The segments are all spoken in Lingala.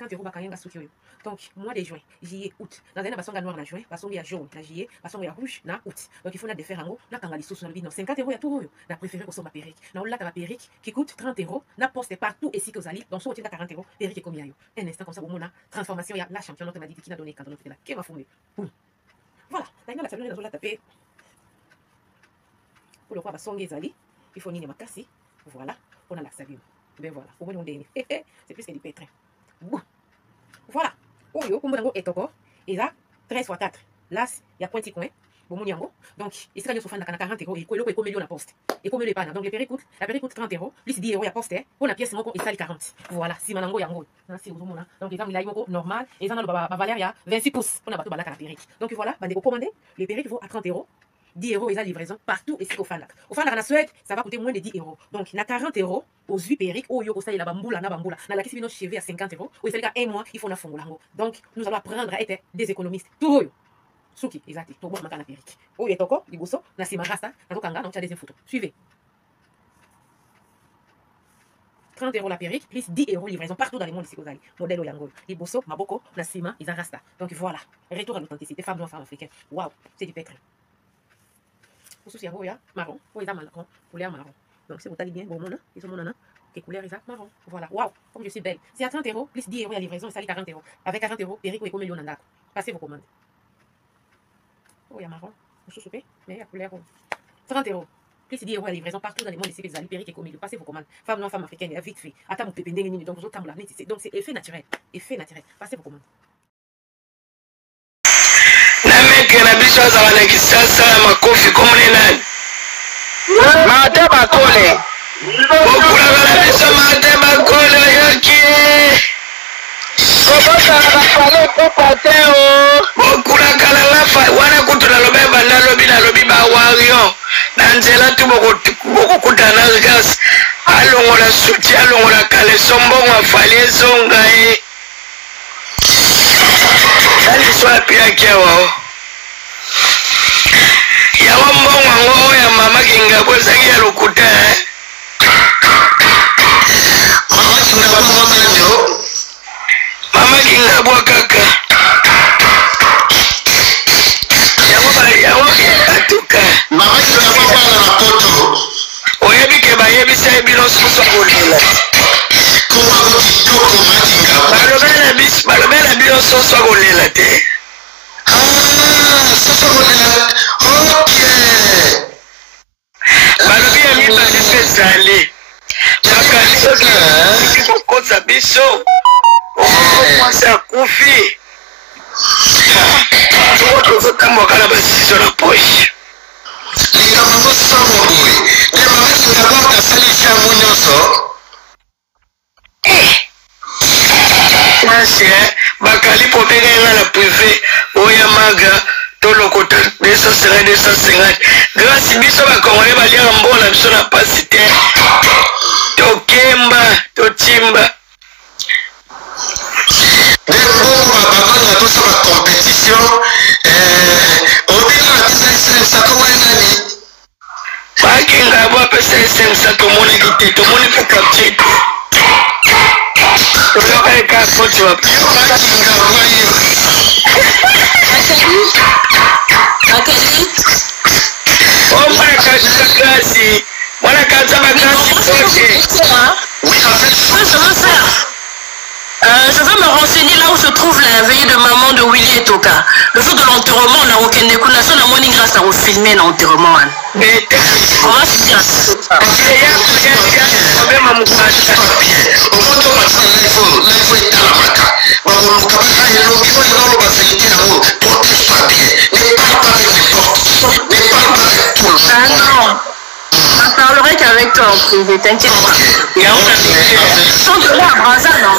50 euros bakayanga suki oyo. Donc mois de juin, juillet, août. Dans un basonga noir na juin, basonga ya jaune na juillet, basonga ya rouge na août. Donc il faut na défaire ango na kanga lisusu na bino 50 euros ya tout oyo. Na préféré ko somba perruque. Na olata ba perruque qui coûte 30 euros. Na poste partout ici que vous allez. Donc so otinda 40 euros, perruque combien yo. Un instant comme ça bomona transformation ya la championne m'a dit qui n'a donné quand on fait la kema fumé. Voilà, là la salon na zola taper. Pour le roi basonga ezali, il faut nini makasi. Voilà, on a la savine. Ben voilà, au moins on déni. C'est plus que du pétrin. Voilà. Oyo, comme vous et toko, et là, 13 x 4. Là, il y a pointi coin. Bon, mon yango. Donc, il sera sur 40 euros. Et quoi, il y a la poste. Et comme le pan. Donc, la perruque coûte 30 euros. Plus 10 euros, il y a poste. Pour la pièce, il sale 40. Voilà, si manango yango. Donc, les gens, il a normal. Et ça, la valeur, il y a 26 pouces. On a battu la perruque. Donc, voilà, vous commandez. Les perruques vont à 30 euros. 10 euros et la livraison partout ici au Fandak. Au Fandak, en Suède, ça va coûter moins de 10 euros. Donc, il y a 40 euros aux 8 perruques. Oh, yo, ça, il y a bamboula, na bamboula. Dans la question de cheveux à 50 euros. Ou il fait un mois, il faut na fongolango. Donc, nous allons apprendre à être des économistes. Tout yo. Souki, exact. Tout bon, ma perruque. Oh, il est toko, il bosso, na si marasta, na tokanga, donc tu as des photos. Suivez. 30 euros la perruque, plus 10 euros livraison partout dans le monde ici aux allez. Modèle Oyango. Les bosso, maboko, na sima, ils rasta. Donc voilà. Retour à l'authenticité. Femmes noires, femmes africaines. Waouh, c'est du pétrin. Pour ceux qui marron, pour les marron, couleur marron. Donc, si vous allez bien, bon, ils ont que couleur est marron. Voilà, waouh, comme je suis belle. C'est à 30 euros, plus 10 euros la livraison, et ça 40 euros. Avec 40 euros, Perico et Comélion Nandako. Passez vos commandes. Oh, il y a marron, vous soupez, mais il y a couleur 30 euros. Plus 10 euros la livraison partout dans le monde ici, les Perico et Comélion. Passez vos commandes. Femme noire, femme africaine, vite fait. Attends, vous pépez, donc vous autres, donc c'est effet naturel. Effet naturel. Passez vos commandes. Na biso azala na kisasa ya makofi komune nani mate bakole bokulaka na biso mate bakole yoki kobosala bafale kopate o bokulaka na lafa wana kutu naloba ebanda nalobi bawario na nzela tu bokokutana gas alongola suti alongola kaleso mbongo afali ezonga ye aliso apiaki awao ya wambongo ngo ya mama kinga bozaki ya lokuta mama kinga bwa kaka yango atuka mama kinga bwa na mapoto oyebi ke bayebisa ebino soso kolela balobela bino soso kolela te balobi ya mibali mpe ezali bakanisi kokoza biso mwasi akufi tozotamboka na basiso na poshe likambo zosomo boye nde mamakinga basalisi yango nyonso mwasi bakali pobenga na privé oya maga tolokota 250 grâce biso bakongole baliaka mbona biso na pasi te tokemba totimba ndebongo babanga tosa bacompétition obinga na bisalisa kowenani bakinga bo apesa esenisa tomonaki te tomoni mpe kaptie te toyokaeka koti bakinga bayo oh mwana kaza klasi mwana kaza baklasi kote oui en fait je veux me renseigner là où se trouve la veillée de maman de Willy et Toka. Le jour de l'enterrement, on a aucun déconation, on a moins grâce à filmer l'enterrement. Comment se dit ah non, je parlerai qu'avec toi en privé, t'inquiète pas. Sans de là à Braza, non.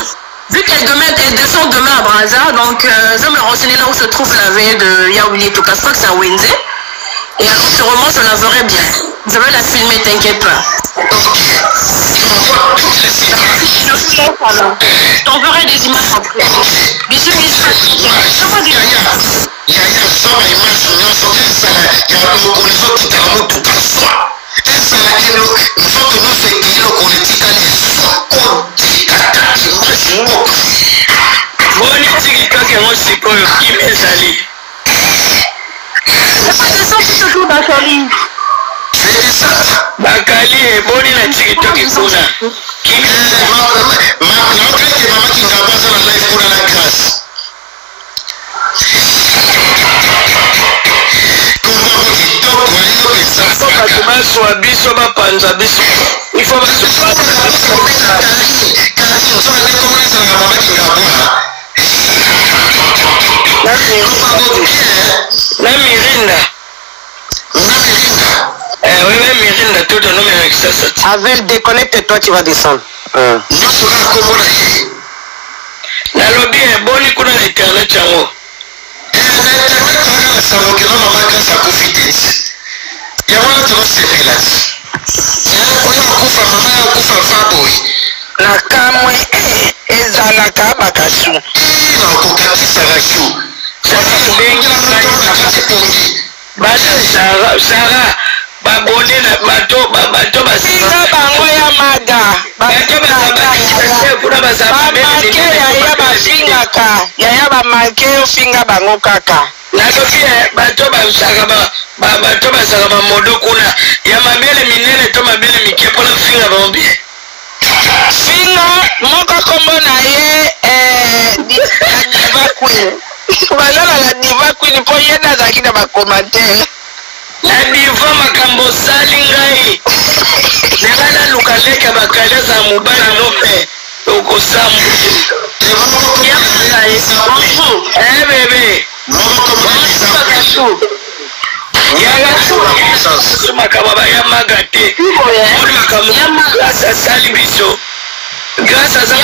Vu qu'elle descend demain à Braza, donc je vais me renseigner là où se trouve la veille de Yawili et Toka. Je crois que c'est à Wednesday. Et à l'enterrement, je la verrai bien. Je vais la filmer, t'inquiète pas. Je t'enverrai des images en privé. Bisous, bisous. bango sikoyo kimi ezali bakali eboni na tikitoki kuna bato baswa biso bapanza biso ifo na mirinda oui, Mirinda, tout le nom est avec ça. Avel, déconnecte-toi, tu vas descendre. La lobby est bonne, il connaît l'internet. Sarah, babone na bato basinga bango ya maga bato bamake yaya bafingaka yaya bamake ofinga bango kaka nakopie bato basaka bamodo kuna ya mabele minene to mabele mike mpona finga bango bien finga moko kombo na ye diva queen bazala la diva queen mpo ye nazalaki na bacommentaire na diva makambo osali ngai nanga naluka ndenge bakale za mobali nope okosambu bebe makambo bayamaga te oni makambo grâce asali biso grâce aza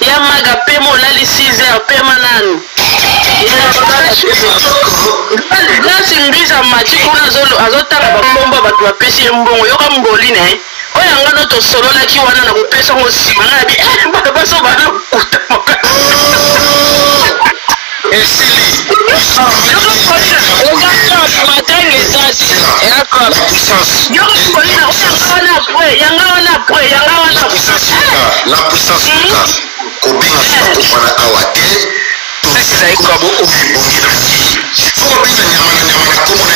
yamaga pe molali 6h pe manani grâce ngisa mati kuna azotala bakombo bato bapesi ye mbongo yoka mboline oyo yanga no tosololaki wana na kopesa ngo nsima nabi bato baso bana kuta la puissance du cas kobinga sikakofana awa te tosikabo omibongi na si fokobinga nyama na komona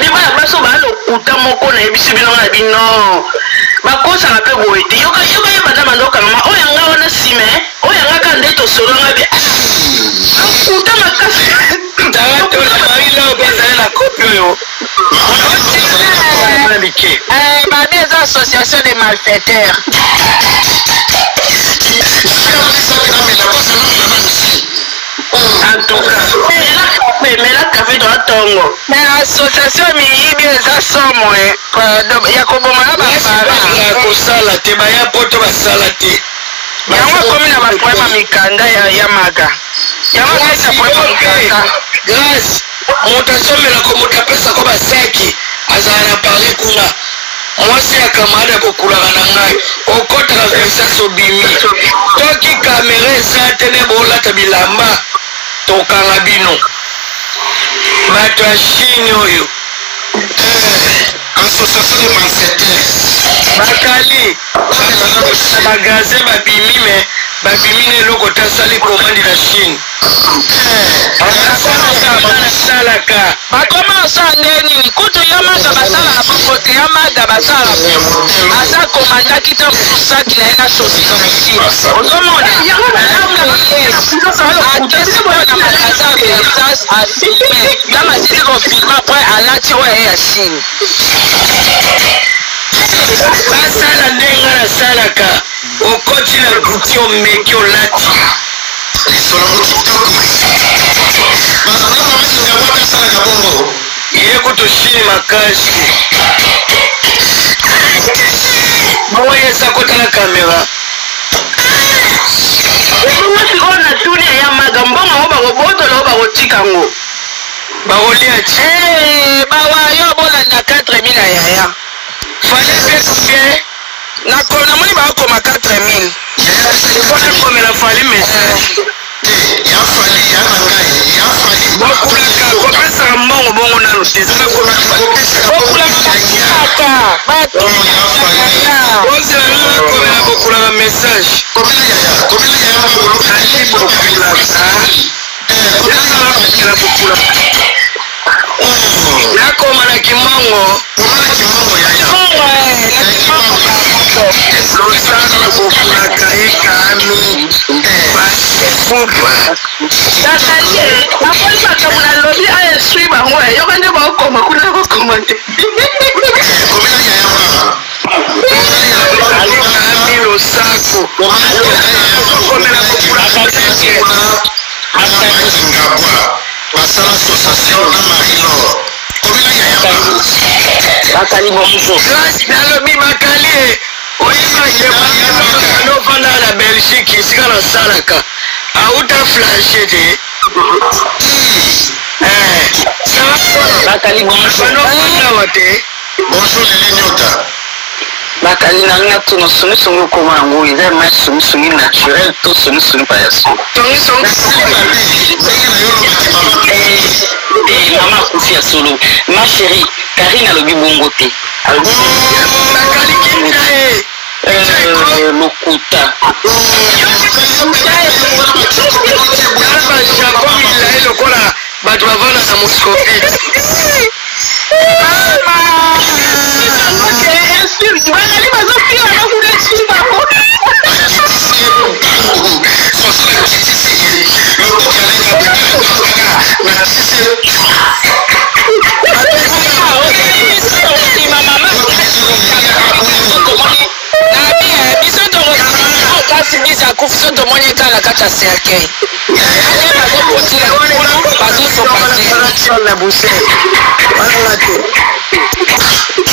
bibaya baso balokuta moko na yebisi bino na bino bakosaka mpe boye te yobayebata bandokangama oyo yanga wana nsime oyo yanga ka nde tosolanga bi akuta makasi babi eza association de malfaiteurs en tout cas mela café dans tongo mais association miyibi eza somo ya koboma na bafara kosala te baya poto basala te yango akomi na bapoema mikanda ya maga yango akomi na poema mikanda grâce moto asomelako moto apesako basaki azala na parle kuna mwasi ya kamada kokulaka na ngai okotaka versasi obimi toki kamera eza te nde boolata bilamba tokanga bino bato ya chine oyo association de malfaiteurs bakali bagaze babimi me babimi na eloko tasali komandi na chine asalaka bakoma osala nde nini kutu yamaga basala na boko te yamaga basala aza komandaki to kusaki na ye na sosika mosili ozomona akesikoyo na magaza ya versas afilme na masisi kofilme apres alati oyo ye ya chine basala ndenge nasalaka okoti na buti omeki olati lisolomo kitoko bazanamamakinga bwakasalaka bongo ye kutoshini makasi moyo eza kotala kamera sikoyo na tuni eyamaga mbongo ngo bakobotola o bakotika ngo bakolia ti bawayo bolanda 4000 ya yaya fale mpe combien namoni bakoma 4000 komela fali message yafali yana ngai yafali bokulaka kopesaka mbongo bongo bongo na luteza kuna kikopesa bokula makaka bato ose na komela bokula ba message komela ya bokula nakoma na kimongo losaka bokulaka ekami basefupa tataye aponi makambo na lobi ayesui bango yoka nde baokoma kuna bakoma te ami losako komela bokulaka basala association na marino komela ya bakali bomuso nalobi bakali oyebaanovanda na belgique esika nasalaka auta flashe te bakali bomuso banobandawa te bonjour lele nyota bakali na nga tuno sungisuni okoma yango eza ma sungisuni naturel to sungisuni pa ya so mama akufi ya solo ma chérie Karine alobi bongo te lokuta bajakomila elokola bato bavanda na moscovite kasi bisa akufi so tomoni kala kati ya cercueil bazokotila kuna bazosopatena buse wana te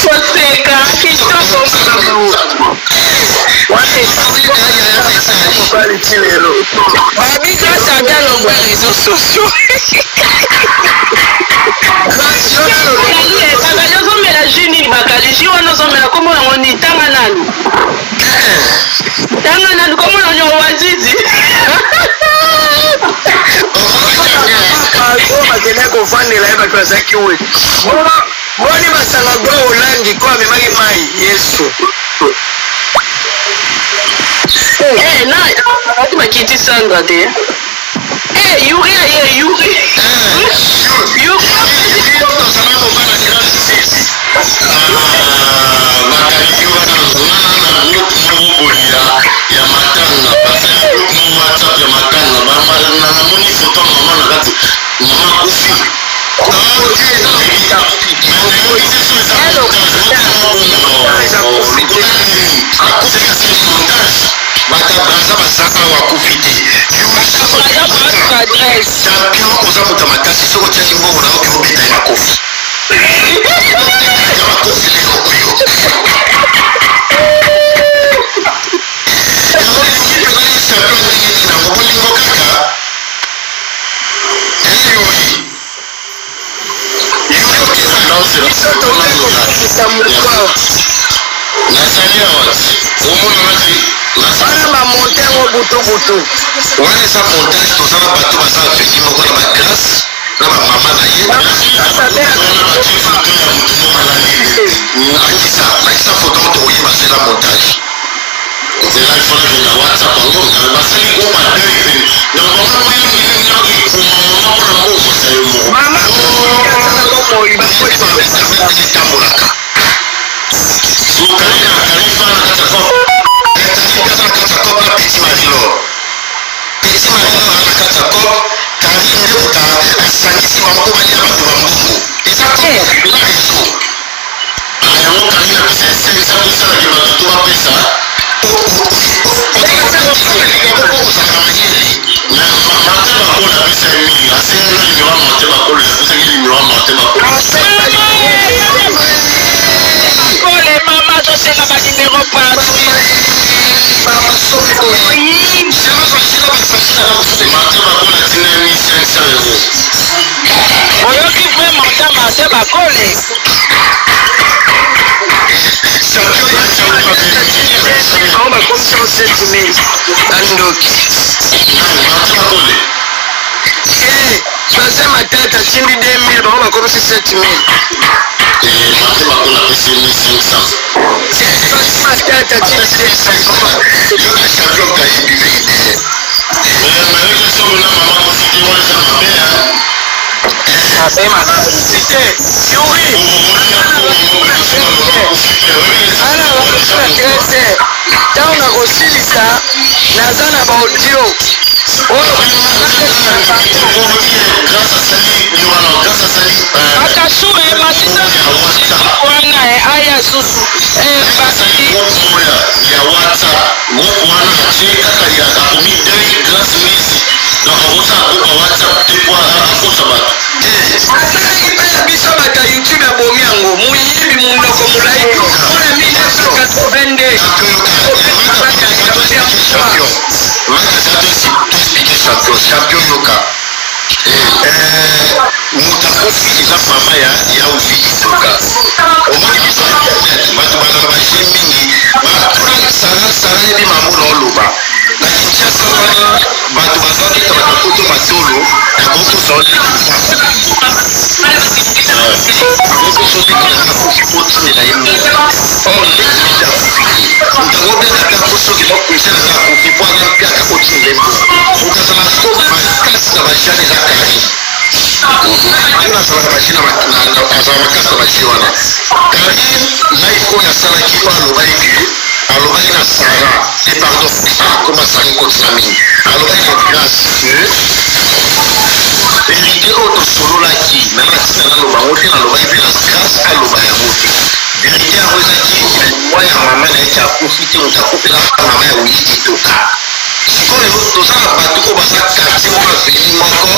koseka kitoko babikasa ata longwa réseaux sociaux bakali ozomela jus nini bakali jus wana ozomela kombo yango ni tanga nanu kombo nanyo wazizi bakende kofandela ye bato bazaki we boni basanga gwa olangi ko amemaki mai yesu ati bakiti sandra te yuri aye yuri ya matanga basa WhatsApp ya matanga namoni foto mama na kati mama kufi batabraza basaka wakufi te champion oza moto makasi soki otiaki mbongo na oke obeta ye makofi ya makofi lelo oyo yango elingi mpezali champion ndenge nini nango bolingo kaka eyoi nasali awa omona nati wana bamonte yango butubutu wana eza montage tozala bato baza veki moko na bagrâce na bamama na ye nakisa foto moto koyeba sela montage nzela ifonaki na whatsapp yango basali goma deuil na mama moyelingi komamama mpona mokosa yo mokotambolaka sokalina kalifana kati ya kop na petit marilo ana kati ya kop kali ndebuka asangisi bamoko balia bato bambongo eza kokola reso yango kali na pesa esalisa tosalaki bato to bapesa ozalaka manyele mate bakolo apesa mingi asengela limero ya mate bakolo apesaki limero ya mate bakolo mama tosenga banimero partout oyoki vraiment ta mate bakole andoki baza matata simbi 2000 bango bakomi aussi 7000. Et maintenant, on a passé 1500. ntango nakosilisa naza na baaudio oyo akasue matisa wana aya susu ya WhatsApp groupe wana atie kaka ya akomi deuil grâce musique donc akosa akoka WhatsApp te po akosa bato asalaki mpe ya biso bato ya YouTube abomi yango moyibi mundoko molai mpona 1982 champion yoka moto akofi eza mama ya ovi itoka omoni biso bato bazala baje mingi sara yebi mambo na oloba na kinshasa wana bato bazaleta batakoto matolo akokosolekaakofi potinela ye mo or lekimita akofiki utakobenaka po soki bakuiselaka akofi po aza mpe akakotinele mbo okazala so makasi na bajane eza kari azalaka baje azala makasi na baje wana kari ngai oyo asalaki oyo alobaki alobaki na sara e pardon akoma sara ekotina mingi alobaki na grâce vérité oyo tosololaki nanga ntina nalobango te nalobaki mpe na grâce aloba yango te vérité yango ezaki mwa ya mama na ete akufi te moto akopelaka mama ya oyiki toka sikoyo toza na bato oyo baza quartier moko aveni moko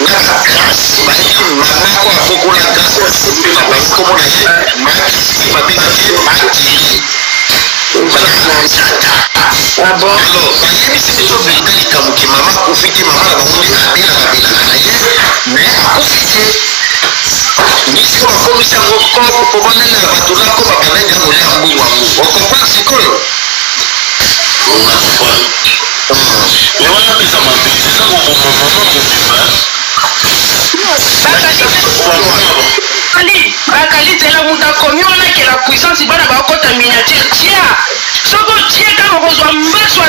na bagrâce bayiki mama ko akokola grâce oyo na bango komona ye makisi babengaki ye makiri alors bayebisi biso verité likambo ke mama akufi te mama na bango nde abelaka na ye mais akufi te misiko bakomisi yango kopo po banenela bato nako babandaki yango lia mbongo yango okomprendre sikoyo wana pesa mabe eza koboma mama mobima bakalitela moto akomi wana ke la puissance bana bakota miniature tia soko tie kaka kozwa mbaso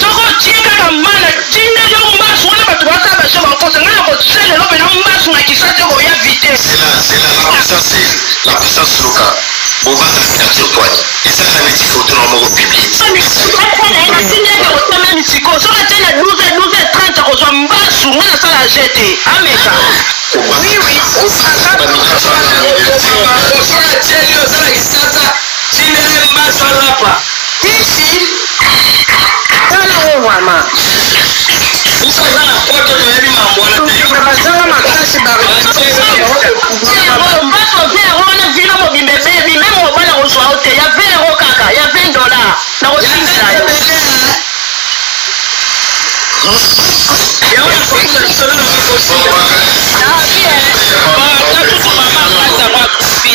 soko tie kaka mbala tindejo mbaso wana bato basala baso bakota ngai nakoselelo mpena mbaso na kisa te koya vitesse la puissance loka bobanga miniature twani ezaka neti foto na moko publieotama misiko soki atiena 12 kozwa mbasu ngai nasala jete ameka osala kisasa tindele mbasu alapa isi tala o mama ukaza na poto toyebi mambo wana bazala makasi mbasu vero wana vino mobimbe bebi meme mobala kozwa o te ya vero kaka ya $20 na kosinisa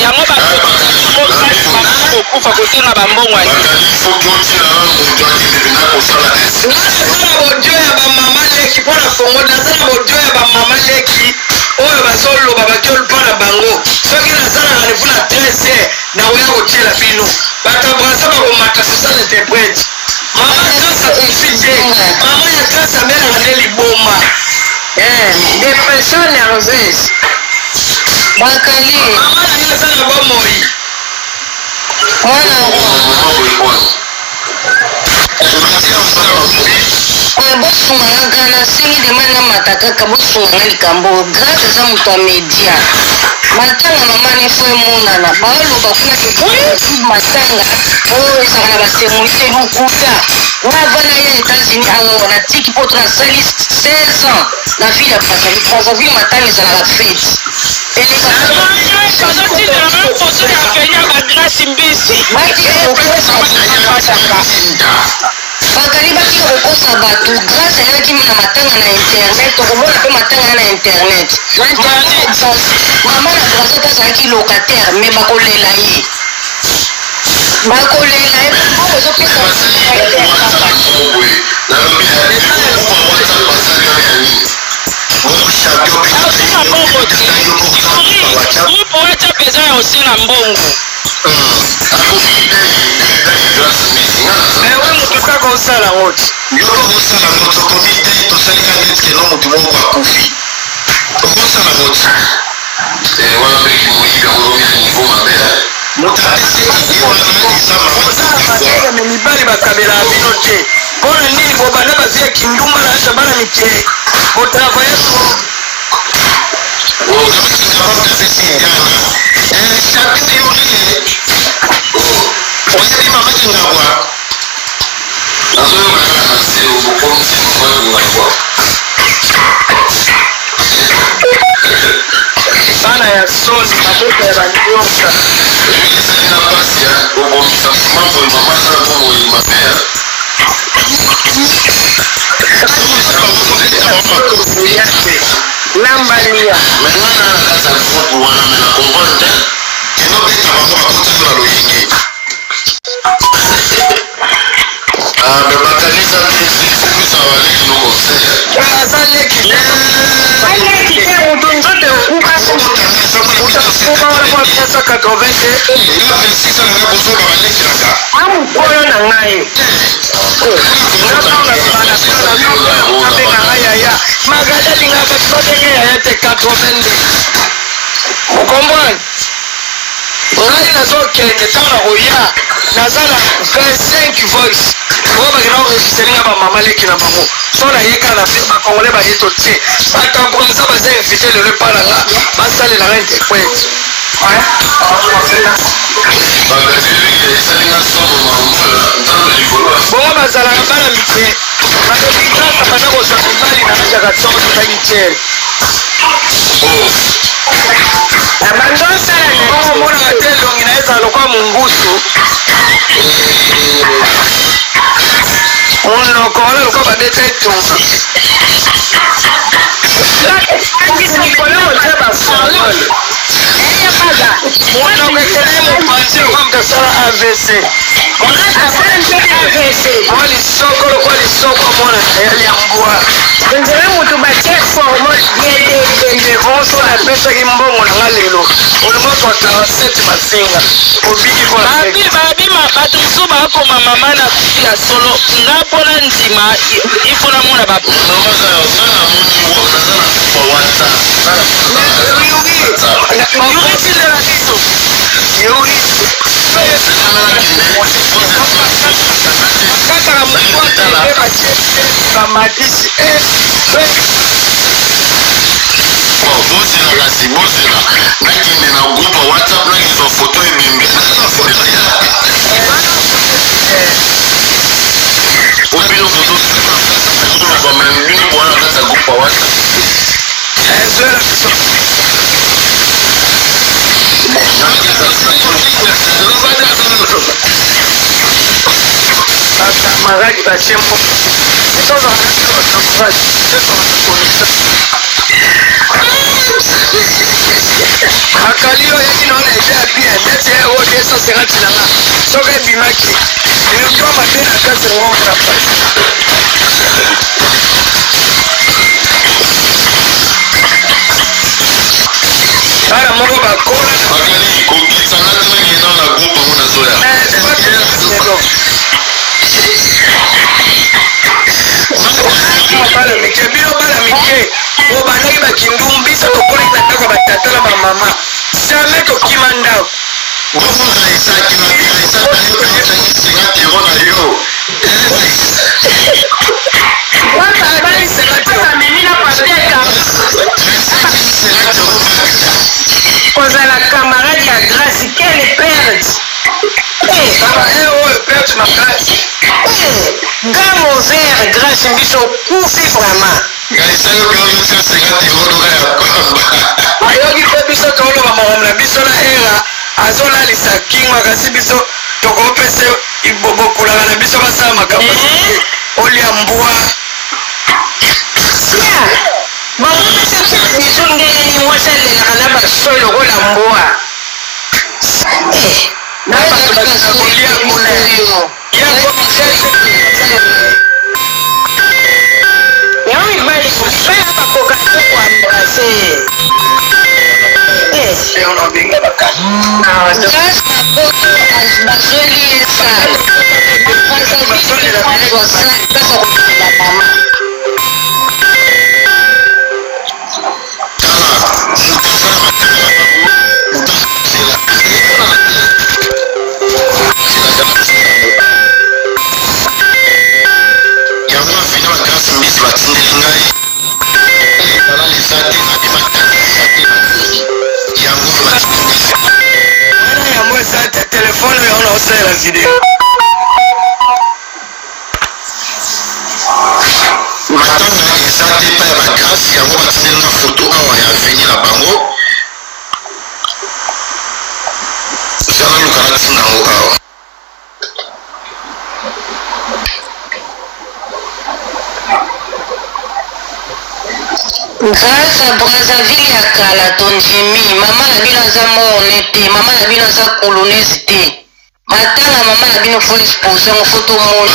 yango bakufa kosenga bambongo bodio ya bamama leki mpona kongo naza na bodio ya bamama leki oyo bazoloba bakiolu mpa na bango soki naza na rendez-vous na 13 naoya kotiela bino bato ya brasa bakomata social interprète mama grâce akofi te mama ya grâce amelaka nde liboma depression nerveuse bakali mama na ye aza na bomoi bosunganga nasengi demai na mata kaka bosunganga likambo grâce eza moto ya média matanga mama nefo emonana baoloba kuna matanga oyo ezaka na basermonite lukuta navana ya états-unis awa natiki mpo nasali 16 ans na ville ya brazzaville matanga ezalaka fete bakali baki kokosa bato grâce ayaki na matanga na internet okomona mpe matanga na internet mama na brazote azalaki locataire me bakolela ye ozopesa Groupe WhatsApp eza aussi na mbongo. Ewe mutu kaka osala ngoti. Yoko osala ngoti komite tosalika neti keno mutu moko akufi. Okosala ngoti. Wana mbeki muiga uromi niveau mabela. Mutapese idea wana izama. Mibali bakabela bino te. Pona nini bobana bazia kinduma na shabana mike. Botava yesu. Oh, kama kingaba kafesi indiana. Chapite yule. Oyali mama kingabwa. Nazoyo kana nasi ubukomsi kwa ngabwa. Sana ya soni mabuka ya banyoka. Mimi sina nafasi ya kubomisa mambo mama sana kwa imapea. Lambalia. Menana kaza kufu wana mena komponte. Kenobe tabamu makutu na loyingi. Bebakanisa kusa wale nuko se. Azale kile. Azale kile mtunzote ukuka. Utakuba wala kwa pesa 80. Ila sisa na kusoba wale kiraka. Amu koyo na ngai. Magada ngaka tsote ya te 80. Ukomboa. Ngai nazokende tana oya nazala 25 voice boba kino registreringa ba mama leki na bango sona yeka na pe ba congolais ba yeto te ba tamponza ba ze invité le repara nga ba sale la rente kwet boba bazala bana mike ba dekita bana ko sa mbali na jaga tsoto tangichele Abandosa na mbona matendo inaweza alikuwa mungusu. Uno kola alikuwa badeta itunga. Ni kola utaba sawa. Mwana ukekele mpanzi kwa mtasara AVC. Mwali soko mwana yali ambua. Nzere mutu bache formo yede vonso na pesa kimbongo na ngalelo. Ulimoto atawaseti masinga. Ubiki kwa seki. Babima batu msuba hako mama na kufia solo. Ngapona nzima ifuna muna babu. Mamaza ya sana muni uwa nazana kwa WhatsApp. Yuri sile la tiso. Yuri. Kaka la mkwa Eba chete kamatisi bosi na kasi bosi na nakinde na groupe WhatsApp na hizo photo ebimbi na photo ya obilo photo kwa mimi bwana kaza groupe WhatsApp ezela magari bachempo sitoza wakati akalio yeki naona ejea pia ndete odi esa serati nanga soka bimaki nimejua matena kazi ngongo hapa Ara moko bakola bakali kokisa ngati ngina na groupe mona zoya bala mike bino bala mike obanaki bakindumbisa tokoli bataka batatala bamama jamais tokima ndako kozala camarade ya Grace quelle perte perte ma Grace ngamo vert Grace mbiso kufi vraiment ayoki mpe biso tooloba makambo na biso na era azolalisa kingwa kasi biso tokopese bokolaka na biso basala makambo olia mbwa biso ndeni mwasi alelaka na baso lokola mbwa na bato bakolia kuna yango mibali kofela bakoka embrasser. Grâce à Brazzaville à Kala, ton Jimmy, maman la bino za mornete, maman la bino za colonisité. Matanga maman la bino faut exposer en photo monde.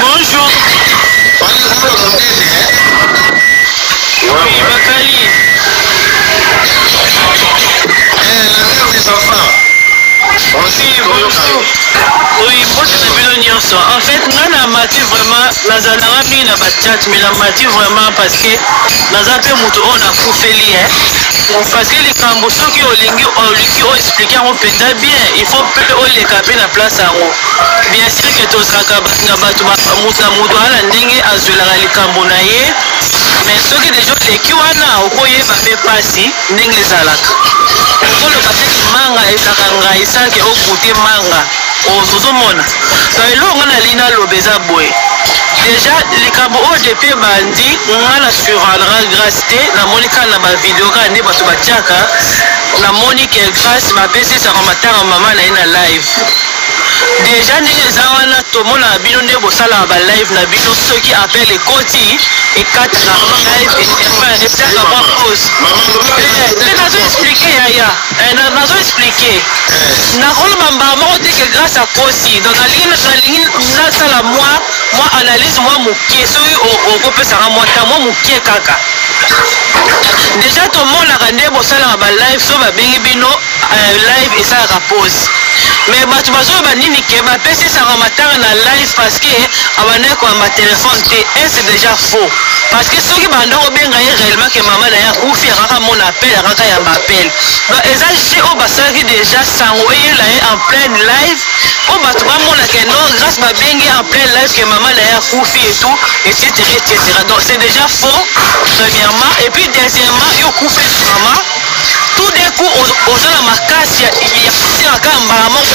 Bonjour. Oui, Bakali. Oui, moi c'est le nyonso. En fait, nous na mati vraiment, nazalanga mi na batchat, mais na mati vraiment parce que nazape mutu on a kufeli parce que les cambo soki olingi o expliquer on peut bien, il faut peut o les caper na place à haut. Bien sûr que tozaka na batu mutu ala ndenge azwela les cambo na ye, mais soki déjà les ki wana okoyeba pe pasi ndenge zalaka. kolo baseki manga esakanga isaki okute manga ozomona so elonga na lina lobeza boye déjà likambo oyo depuis bandi nga na suivra grâce te namoni kaka na bavideo kaka nde bato batiaka namoni ke grâce bapesisaka matanga mama na ye na live déjà ndenge eza wana tomona bino nde bosalaka balive na bino soki appel ekoti ekataka live etiaka mwa pause nazo explike yaya nazo explike nakoloba mbala moko te ke grâce akosi donc nalingi nasala mwa analyse mwa moke soki okopesaka mwa ta mwa moke kaka déjà tomonaka nde bosalaka balive so babengi bino live esalaka pause mais bato bazoyeba nini ke bapesisaka matanga na live parce que abandaki koyamba telefone te c'est déjà faux parce que soki banda kobenga ye réellement ke mama na ye akufi akaka mona appel akaka yamba appel donc eza je oyo basalaki déjà sango eyela ye en pleine live oyo bato bamona ke non grâce babengi en pleine live ke mama na ye akufi et tout etc etc donc c'est déjà faux premièrement et puis deuxièmement yo kufi mama tout d'un coup ozala makasi ya kosinga mbala moko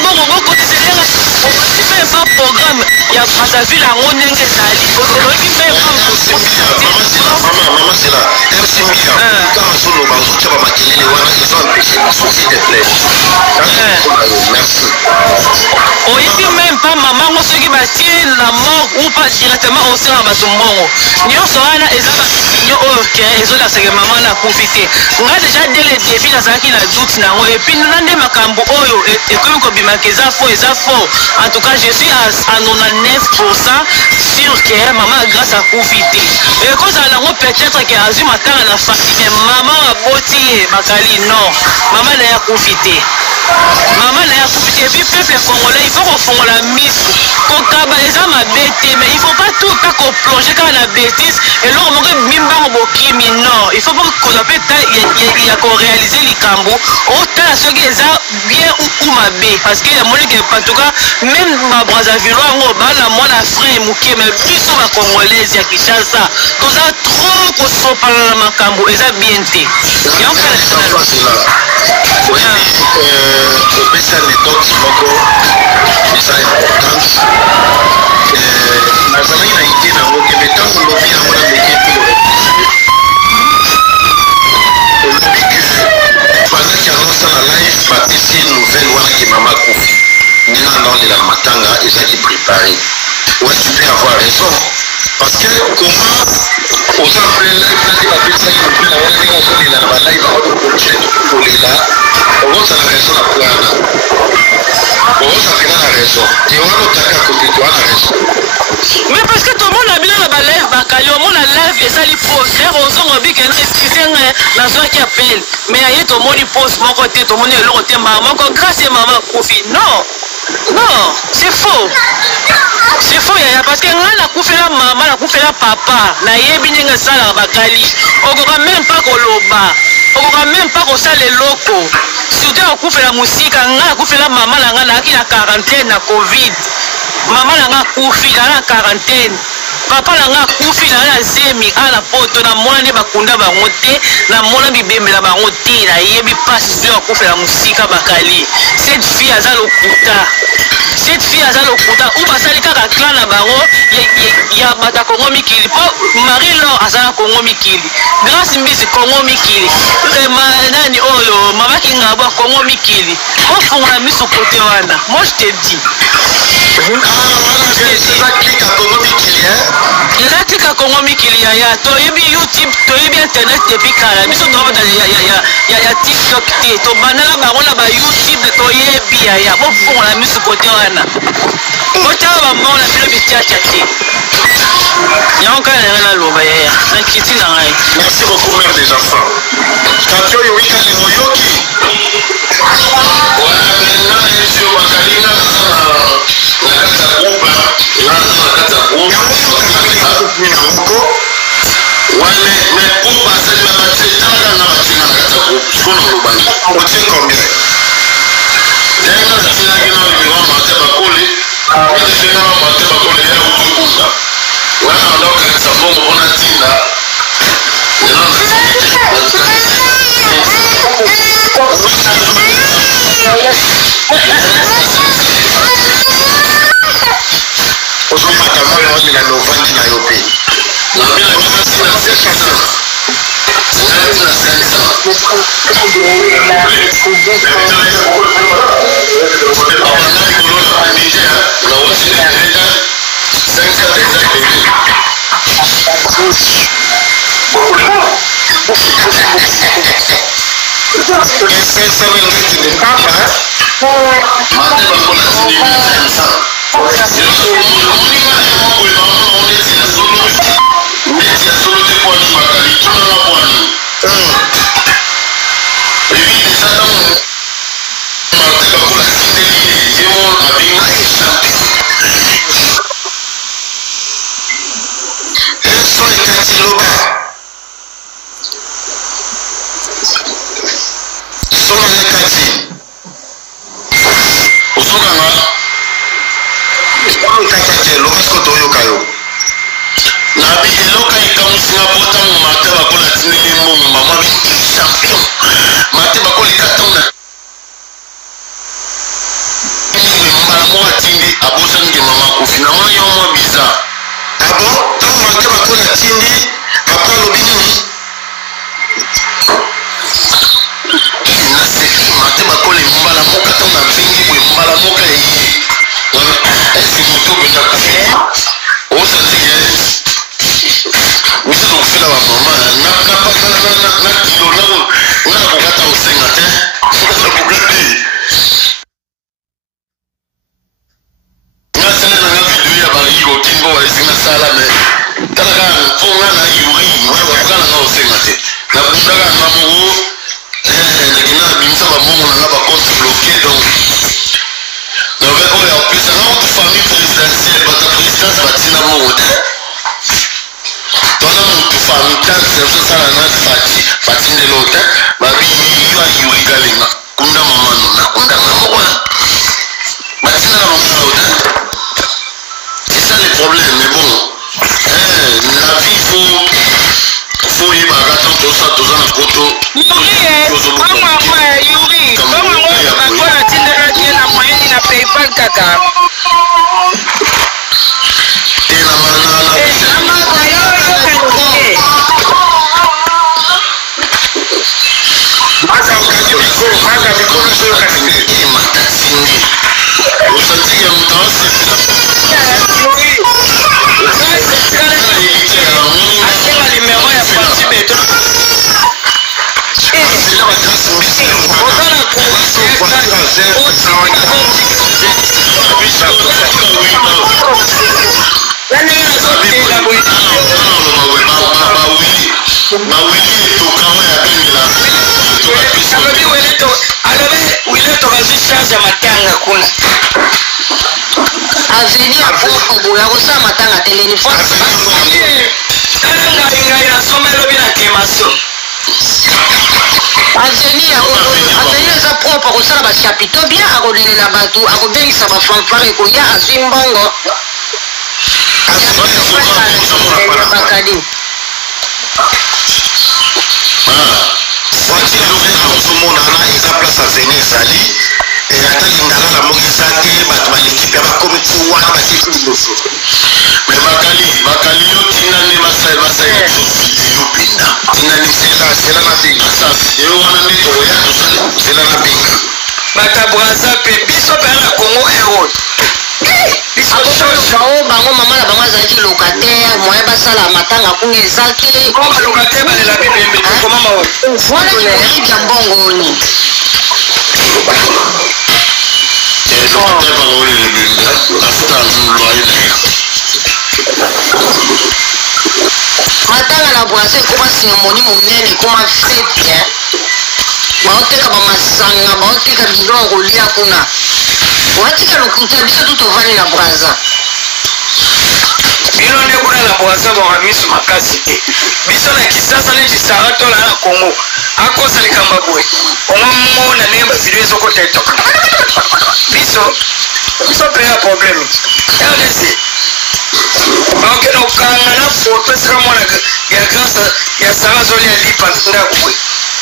mbongo bokotiselenga okoki mpe pa programme ya bazavile yango ndenge ezali oloki mpe Maman c'est là. MC Mia, quand on solo bazotia ba makelele wana ils ont empêché s'il te plaît. Merci. oyebi même pas mamango soki batie na mort ou pas directement osenga bato mbongo nyonso wana eza basinyo oyo ke ezolaseke mama na akufi te nga déjà dès le défi nazalaki na doute nango epuis na nde makambo oyo ekomi kobimaka eza faux en tout cas je suis à 99% sûr que mama grâce akufi te ekozala nango peut-être ke azwi matanga na famille mama aboti ye makali non mama na ye akufi te mama na ye akufi te epuis peuple congolais il faut kofongola miso kokaba eza mabe te mais il faut pas tout ta koplonger kaka na bêtise eloko moko mimbango bokimi non il faut pas kozwa mpe ta ya koréalize likambo otala soki eza bien ou mabe parce que yamoni ke en tout cas même babrazaville yango bana mwana frère moke mais biso bacongolaise ya kinshasa toza trop kosopana na makambo eza bien te opesa anecdote moko eza importante nazalaki na ide nango kebe ntango olobi yango na meketi olobi ke bandaki annonce na live bapesi nouvelle wana ke mama akufi ndenge anaolela na matanga ezalaki préparé ouais tu peux avoir raison parce que comment oza en plein live nande bapesaki nouvelle wana ndenge ozolela na balive aokokontinue kolela ozala raison na kwana ozapena na raison te wana otaka kote to wana raison mais parce que tomona bino na balive bakali omona live ezali pose lere ozongo bikena eskizenga nazwaki appel mais aye tomoni pose moko te tomoni eloko te mama moko grâce mama akufi non c'est faux yaya parce que ngai nakufela mama nakufela papa nayebi ndenge esalaka bakali okoka même pas koloba okoka même pas kosala eloko surtout akufela mosika ngai nakufela mama na ngai naaki na quarantaine na covid mama na ngai akufi naa na quarantaine papa na ngai akufi naa na zemi ana poto na mona nde bakunda bango te na mona bibembela bango te nayebi mpasi soki akufela mosika bakali cette fille aza lokuta ou basali kaka clan na bango ya bata kongo mikili po marie lor azala kongo mikili grâce mbisi kongo mikili nani oyo mabaki ngabwa kongo mikili ofungola miso kote wana moi je te dis eza tika kongo mikili yaya toyebi youtube toyebi internet depuis kala biso tobanda ya tiktok te tobandala bango na bayoutube toyebi yaya bofungola miso kote wana otala bamona bino bitiatia te yango kala nanga naloba yaya nankiti na ngai. Merci beaucoup mère des enfants tati oyo wikali moyoki Voilà, alors que ça va, on a dit là. Osoma tamala wani na novandi na yope. Na bila kama sina sasa. Sina sensa.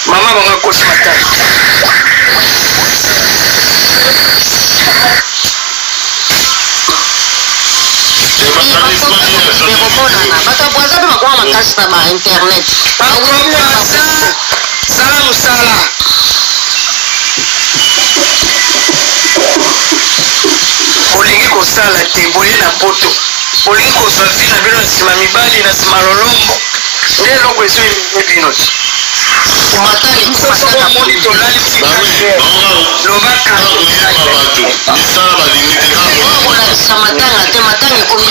Mama batapoaza mpe bakoma makasi na bainternet bakopoaza sala mosala bolingi kosala te boye na poto bolingi kozwa vi na bino na nsima mibali na nsima lolombo nde eloko ezo emine bino moni tolali lobaka matanga te matanga ekomi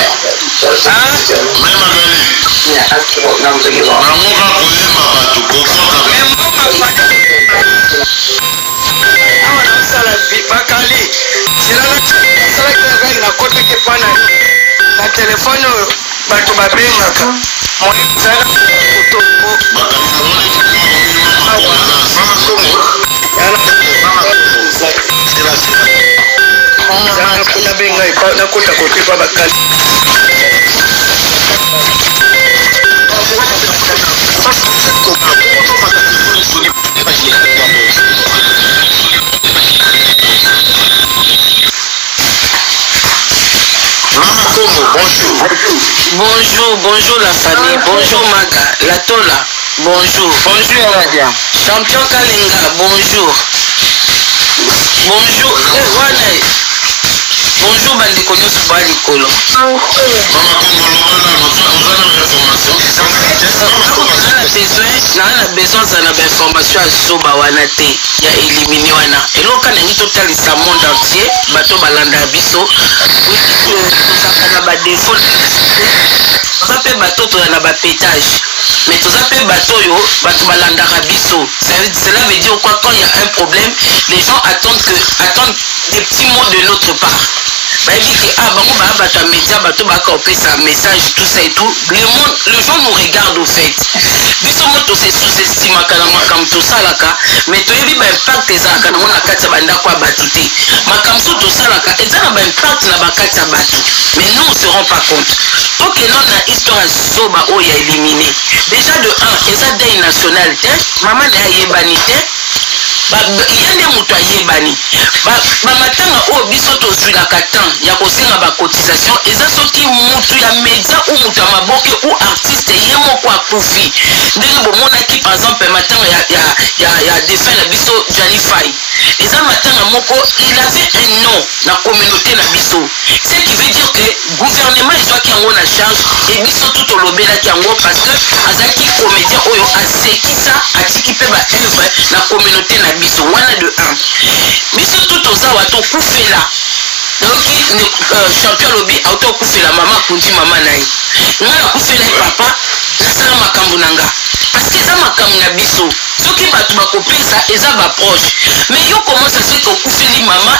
awa nasala bakali salaki nakotaki pana na telefone oyo bato babengaka moyezala kotoko kuna benga nakota kote pa bakali Bonjour la famille, bonjour Maga, la Tola, bonjour. Bonjour Nadia. Champion Kalinga, bonjour. Bonjour, bonjour bandeko nyonso ba likolo. Na besoin zana ba information azoba wana te ya éliminer wana. Eloka na ngito talisa monde entier, bato balanda biso. Tozaka na ba défaut. Toza pe bato to na ba pétage. Mais toza pe bato yo bato balanda biso. Cela veut dire quoi, quand il y a un problème, les gens attendent des petits mots de notre part. Bah il dit que bango ba bata média bato ba ka opesa message tout ça et tout. Le gens nous regardent au fait. Biso moto c'est sous-estime kala makam to salaka, mais to yebi ba impact ezaka na mona kati banda kwa batuté. Makam to salaka ezana ba impact na bakati batu. Mais nous on se rend pas compte. Donc non na histoire soba o ya éliminé. Déjà de 1, eza day national te, maman na yebanité. Yende mutu ayebani bamatanga oyo biso tozwilaka tan ya kosenga bacotisation eza soki mutu ya media ou mutu ya maboke ou artiste ye moko akufi ndenge bomonaki par exemple matanga ya défunt na biso Janifai eza matanga moko il avait un nom na communauté na biso ce qui veut dire que gouvernement ezwaki yango na charge et biso tout olobelaki yango parce que azalaki comédien oyo asekisa atiki mpe baœuvre na communauté na biso wana de 1 biso tout ozawa tokufela donc champion lobi autokufela mama kundi mama na ye nga nakufela ye papa nasala makambo na nga parce que eza makambo na biso soki bato bakopesa eza baproche mais yo comment ça se fait kokufeli mama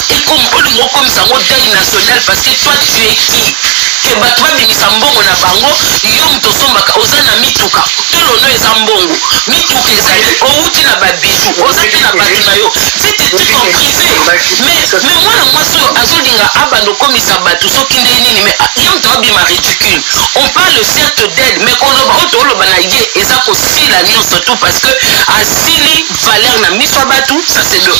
olingo okomisa yango deuil national parce que toi tu es qui ke bato babimisa mbongo na bango yo moto osombaka oza na mituka tolono eza mbongo mituka ezali outi na babiju oza mpe na bato na yo c'était tout en privé mais mwana mwasi oyo azolinga abanda okomisa bato soki nde nini mais ye moto abima ridicule on parle certes d'aide mais koloba oyo tooloba na ye eza kosila nyonso tout parce que asili valeur na miso ya bato ça c'est de 1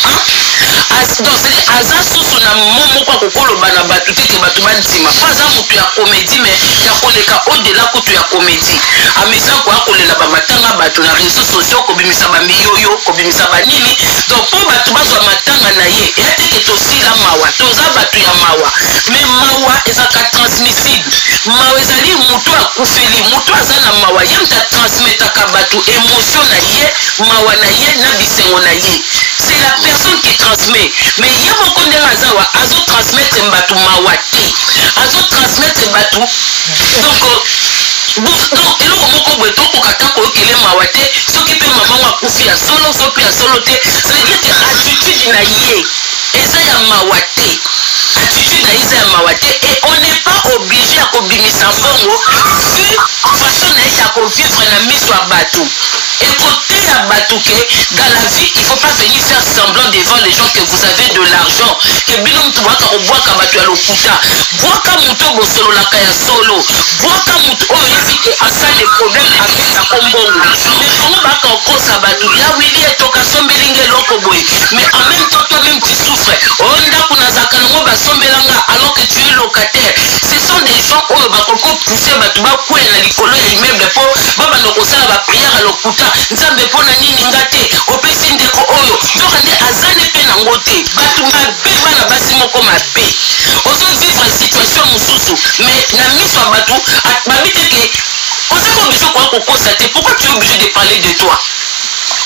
donc c'est aza susu na momoko akokoloba na bato te ke bato bandima po aza motu ya comédie mais ya koleka au-delà kutu ya comédie amisa ko akolela bamatanga bato na réseaux sociaux kobimisa bamiyoyo kobimisa banini donc po bato bazwa matanga na ye eyate ke tosila mawa toza bato ya mawa mais mawa ezaka transmissible mawa ezali motu akufeli motu aza na mawa ye moto atransmetaka bato émotion na ye mawa na ye na bisengo na ye c'est la personne qui transmet mais ye moko ndenge azawa azotransmettre bato mawa te azotransmettre bato donc eloko moko boye tokokata koyokele mawa te soki mpe mamango akufi ya solo so mpe ya solo te ça veut dire que attitude na ye eza ya mawa te attitude na ye eza ya mawa te et on n'est pas obligé ya kobimisa mbongo vu façon na ye ya kovivre na miso ya bato écoutez à Batouké, dans la vie, il ne faut pas venir faire semblant devant les gens que vous avez de l'argent. Que bilom tu vois quand bois kabatu ya lokuta, bois kamuto bosolo la kaya solo, bois kamuto oh yiki a ça les problèmes avec sa kombongo. Mais comment va qu'on cause à Batou? Là oui il est au kasombelinge lokoboy. Mais en même temps toi-même tu souffres. Onda kuna zakanongo basombelanga alors que tu es locataire. Ce sont des gens oh bakoko pousser bato bakwela likolo ya immeuble po babanda kosala bapriere ya lokuta nzambe mpona nini nga te opesi ndeko oyo nzoka nde azali mpe nango te bato mabe bana basi moko mabe ozovivre situation mosusu mais na miso ya bato babi teke oza ko obligé kwa kokosa te pourquoi tu es obligé de parler de toi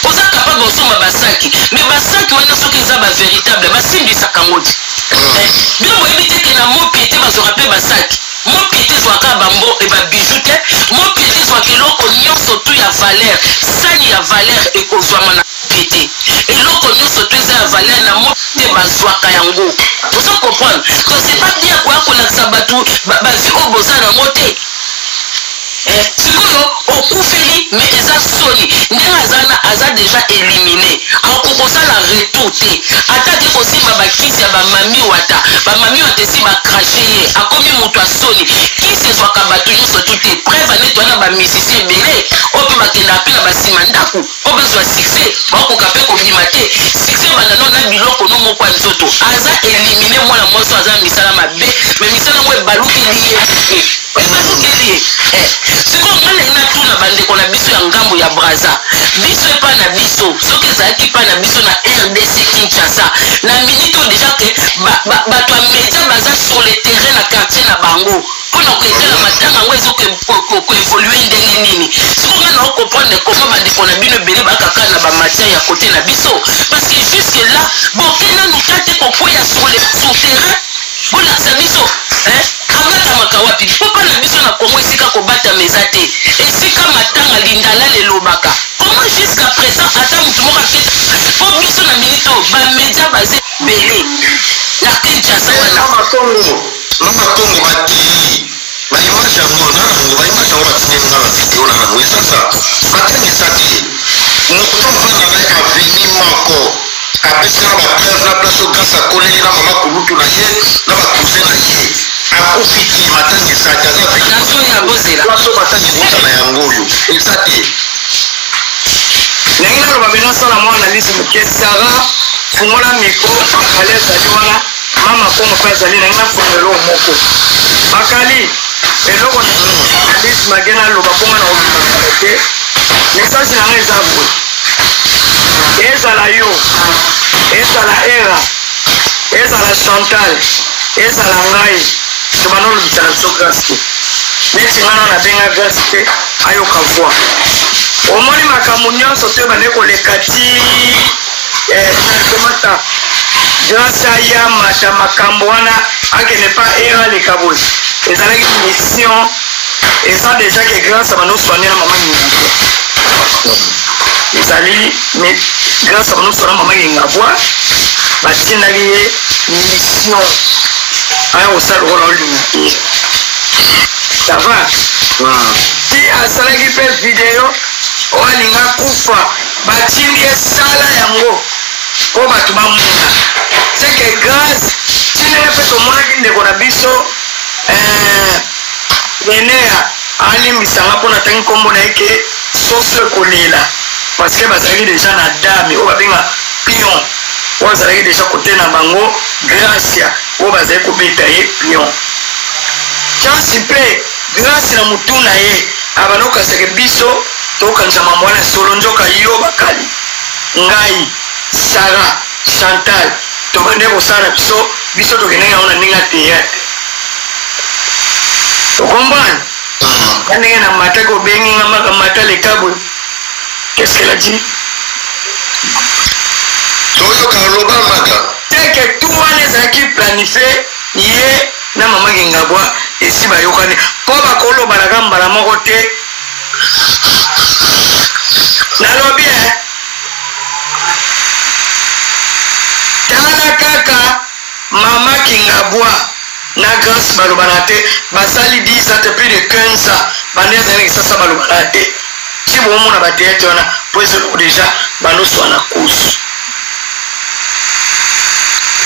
oza capable osomba basaki mais basaki wana soki eza bavéritable basimbisaka ngo te bino boyebi teke na mopiete bazwaka mpe basaki mopiete ezwaka bambo e babiju te mopiete ezwaka eloko nyonso tu ya valeur sani ya valeur ekozwama na mopiete eloko nyonso tu eza ya valeur na mopiete bazwaka yango oza comprendre donc c'est pas bien koya kolakisa bato bavi oyo boza nango te sikoyo okufeli mais eza soni ndenge aza déjà éliminé akokosala retour te atake kosimba bakisi ya bamami wata esi bakrashe ye akomi moto ya soni kisi ezwaka bato nyonso tu te preuve ane toana bamisisi ebele oyo mpe bakendaka mpe na basima ndako mpo bazwa succès bakokoka mpe kobima te succès bandano na biloko no moko ya nzoto aza éliminé mwana mwasi aza misala mabe mais misala yango ebalukeli ye sikoyo ngana ina tuna bandeko na biso ya ngambo ya Braza biso epa na biso soki ezalaki pa na biso na RDC Kinshasa na minute oyo déjà ke bato ya média baza sur le terrain na quartier na bango mpona koetela matanga yango ezokoévolue ndenge nini sikoyo ngana okomprendre comment bandeko na bino ebele bakaka na bamatière ya kote na biso parce que jusque là bokena nuka te kokwea sur terrain bolakisa biso abatamaka wapi popa na biso na Kongo esika kobata meza te esika matanga lindala lelobaka comment jusqu'à présent ata mutu moko aketa po biso na minute oyo bamedia baza ebele na Kinshasa wana mama Kongo bati baimage yango nanango baimage yango batineli nga bavideo nanango esasa batengisa te moto mfana naika veni moko apesina bapreuve na place grâce akoleli na mama kulutu na ye na bakuse na ye akufiti matangisa te azaplaso batangisa na yango oyo eza te ndenge naloba bino asala mwana lisi moke sara fungola miko bakali ezali wana mama kongo mpe azali ndenge nafungelo moko bakali eloko na lisi magena aloba kongo na kobimaka te message nanga eza boye ezala yo ezala era ezala Chantal ezala ngai tobanolobisana biso grâce te neti ngana nabenga grâce te ayoka voi omoni makambo nyonso te bande koleka ti komata grâce aya mata makambo wana akende pa era leka boye ezalaki mission eza déjà ke grâce banosoane na mama nyingi ezali mais grâce à nous sommes maman ngabwa batindaki ye mission aya kosala lokola olinga ça va ti asalaki mpe video oyo alinga kufa batindi esala yango mpo bato bamona c'est que grâce tindenge mpe tomonaki ndeko na biso Benea alimbisanga mpona ntangi nkombo na ye ke soso ekolela parce que bazalaki déjà na dame oyo babenga pion oyo azalaki déjà kote na bango gracia oyo bazali kobeta ye pion chance mpe grâce na mutu na ye abanda okasake biso tokanisa mambo wana solo nzoka yo bakali ngai Sara Chantal tobande kosala biso tokende yango na ndenge ya théâtre okomprendre ndenge na mata kobengi nga makamata lekabo. Qu'est-ce qu'elle a dit? C'est que tout les équipes planifiées, yé na mama ngabwa esi ba yokani po ba kolo balaka mbala moko te na lobi tala kaka mama kingabwa na grâce balobanate basali 10 ans plus de 15 ans baneza ni sasa balobanate si bon mona batete wana poise déjà banoso na course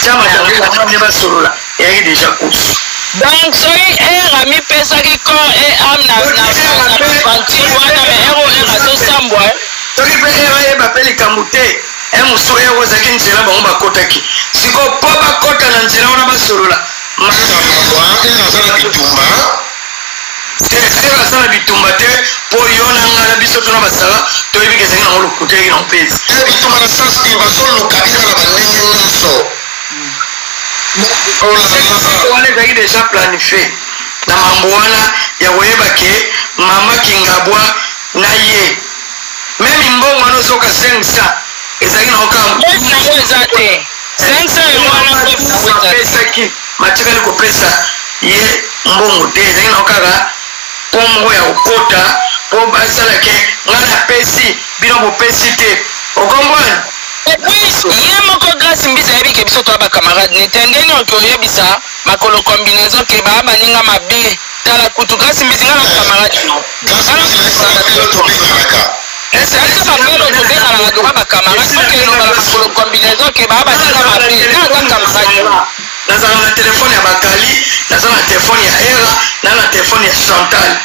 chama ya ne ba solola et déjà course donc soy ami pesa ki ko e amna na panti wana me ero era so sambwa to ki pe era ba peli kamute e muso e woza ki nzela ba ngomba kotaki siko po ba kota na nzela wana ba solola masamba kwa na sala kitumba c'est ça la bitumba te po yona ngala biso tuna basala to yibike zenga ngolo kuteki na mpezi bitumba na sens ki basolo kabila na banenge nyonso wana ezalaki déjà planifié na mambo wana ya koyeba ke mama Kingabwa na ye meme mbongo wana osoka 500 ezalaki na eza te 500 pesaki matikali kopesa ye mbongo te ezalaki na okaka po moko ya kokota po basalake nga na pesi bino bopesi te okombwana ye moko Grace Mbisi ayebike biso to bakamarade netendeni oki oyebisa makolo combinaison ke baa baninga mabe tala kutu Grace Mbisi nga na bakamarade no ese bakelo tobengalanga toka bakamarade sokelobala makolo combinaison ke baa baninga mabe kaka kamarade nazala na telefone ya bakali nazala na telefone ya era na telefone ya Chantal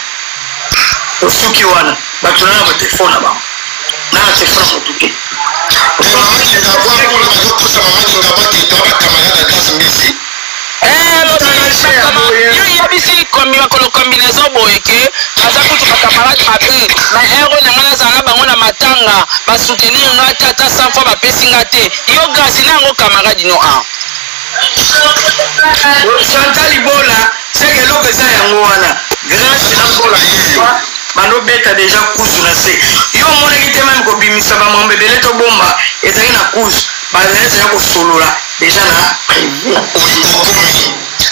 osuki wana bato na batelefone na bango na telefone motuke yebisi makolo combinaison boye ke aza kutu bakamarade mabe na ero nanga nazala bango na matanga basoutenir nga te ata 100 fois bapesi nga te yo Grace na yango kamarade no a Chantal Ibola c'est que l'eau que ça y a wana Grace na Bola bano beta déjà kusu na se yo mona kite même ko bimisa ba mombe bele to bomba ezali na kusu ba leza ya ko solola déjà na privé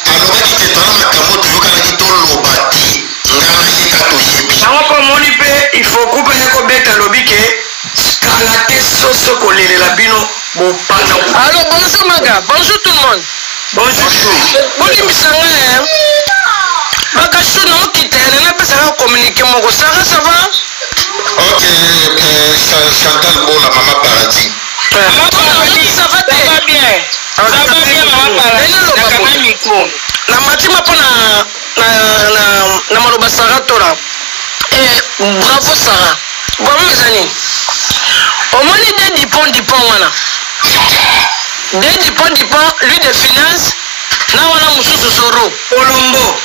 aloba kite tala makamoto yo kana kito lobati ngana yika to yebi nango po moni pe il faut couper ko beta lobike kala te soso ko lelela bino bo panga. Alors bonjour Maga, bonjour tout le monde. Bonjour. Boni misanga bakashu na okitene na pesa ka communiquer moko ça va? OK, Chantal Bola Mama Paradis. Ça va bien. Ça va bien Mama Paradis. Na matima pona na maloba Sarah Tora. Bravo Sarah. Bon mes amis. Au moins des dipons wana. Des dipons lui de finance na wana mususu soro Colombo.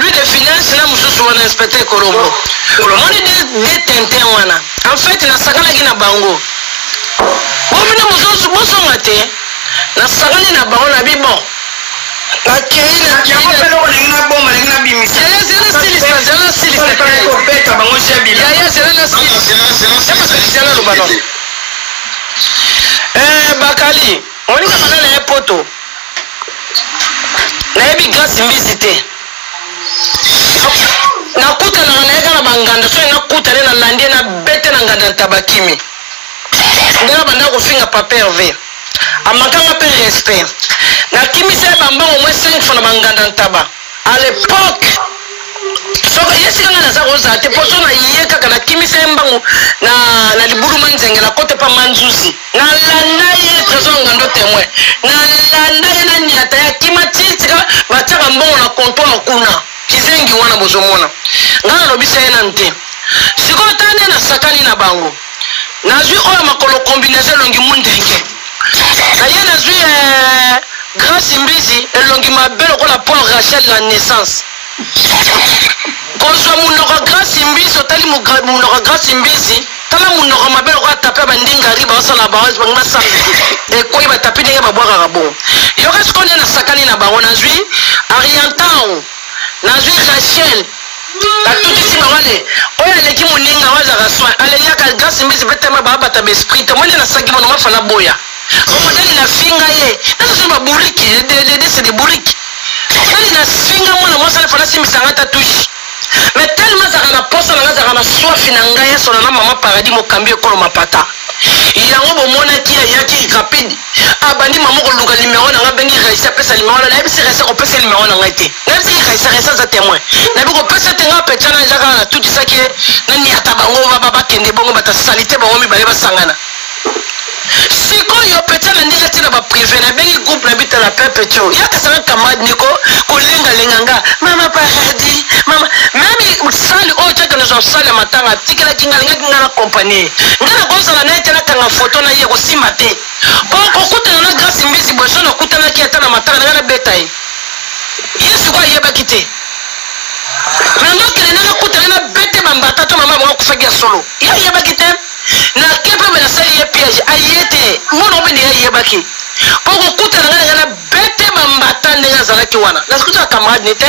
Lui de finance na mususu wana inspecteur Colombo. Moni de tenten wana. En fait na sakala ki na bango. Bomina mususu boso ngate. Na sakala na bango na bibon. Akena pelo ngina bomba ngina bimisa. Zela styliste. Ko beta bango shabila. Ya zela styliste. Bakali, on est dans les poteaux. Naebi Grace Mbisi te. Nakuta na naeka na banganda so nakuta na landie na bete na nganda tabakimi. Ndela banda ko finga papier V. Amakanga pe respect. Na kimi se bamba au moins 5 fois na banganda taba. À l'époque so yesi kanga na zako za te poso na yeka kana kimi se mbangu na liburu manzenge na kote pa manzuzi. Na landa ye trésor ngando témoin. Na landa ye na nyata ya kima titika bataka mbongo na comptoir kuna. Kizengi wana bozomona. Ngana lobisa ye nante. Siko tane na sakani na bango. Nazwi oya makolo combinaison longi mundenge. Na ye nazwi Grace Mbisi elongi mabelo ko la Paul Rachel la naissance. Konso munoko Grace Mbisi otali munoko Grace Mbisi tala munoko mabelo ko taper bandinga riba osala ba bangna sa de ko iba taper ndenge ba bwaka rabo. Yo ka skone na sakani na bango nazwi Ariantan nazwi Rachel la tuti si mawale oya leki muninga waza raswa ale yaka Grace Mbisi betema ba bata be esprit mo na saki mo ma fala boya. Omodeli na finga ye nazo sema buriki c'est des buriki nani na finga mwana mwasa na fanasi misangata touche mais tellement ça na posa na za na soif na ngaya sona na Mama Paradis mo kambie ko mapata yango bomona ki yaki rapide abandi mama ko lunga numéro na ngabengi reisa pesa numéro na ebisi reisa ko pesa numéro na ngati na ebisi reisa za témoin na biko pesa tenga pecha na jaka na tout ça que nani atabango baba kende bongo bata salite bongo mi bale basangana. Siko yo peta na ndika tina ba privé na bengi groupe na bita la pepe cho yaka sana kamad niko kolenga lenganga Mama Paradis mama même sali o chaka na zo sali matanga tikela kinga linga na compagnie ngana kosa na nete na kanga photo na ye ko simate ko kuta na Grace Mbisi boso na kuta na ki ata na matanga na beta yi yesu kwa yeba kite maintenant que les gens na bête bambata to mama ba kufagia solo ya yebaki te na kepe me na sali ya piège ayete mon obe ne yebaki pour kuta na bête bambata ndenge zalaki wana na sikuta camarade nete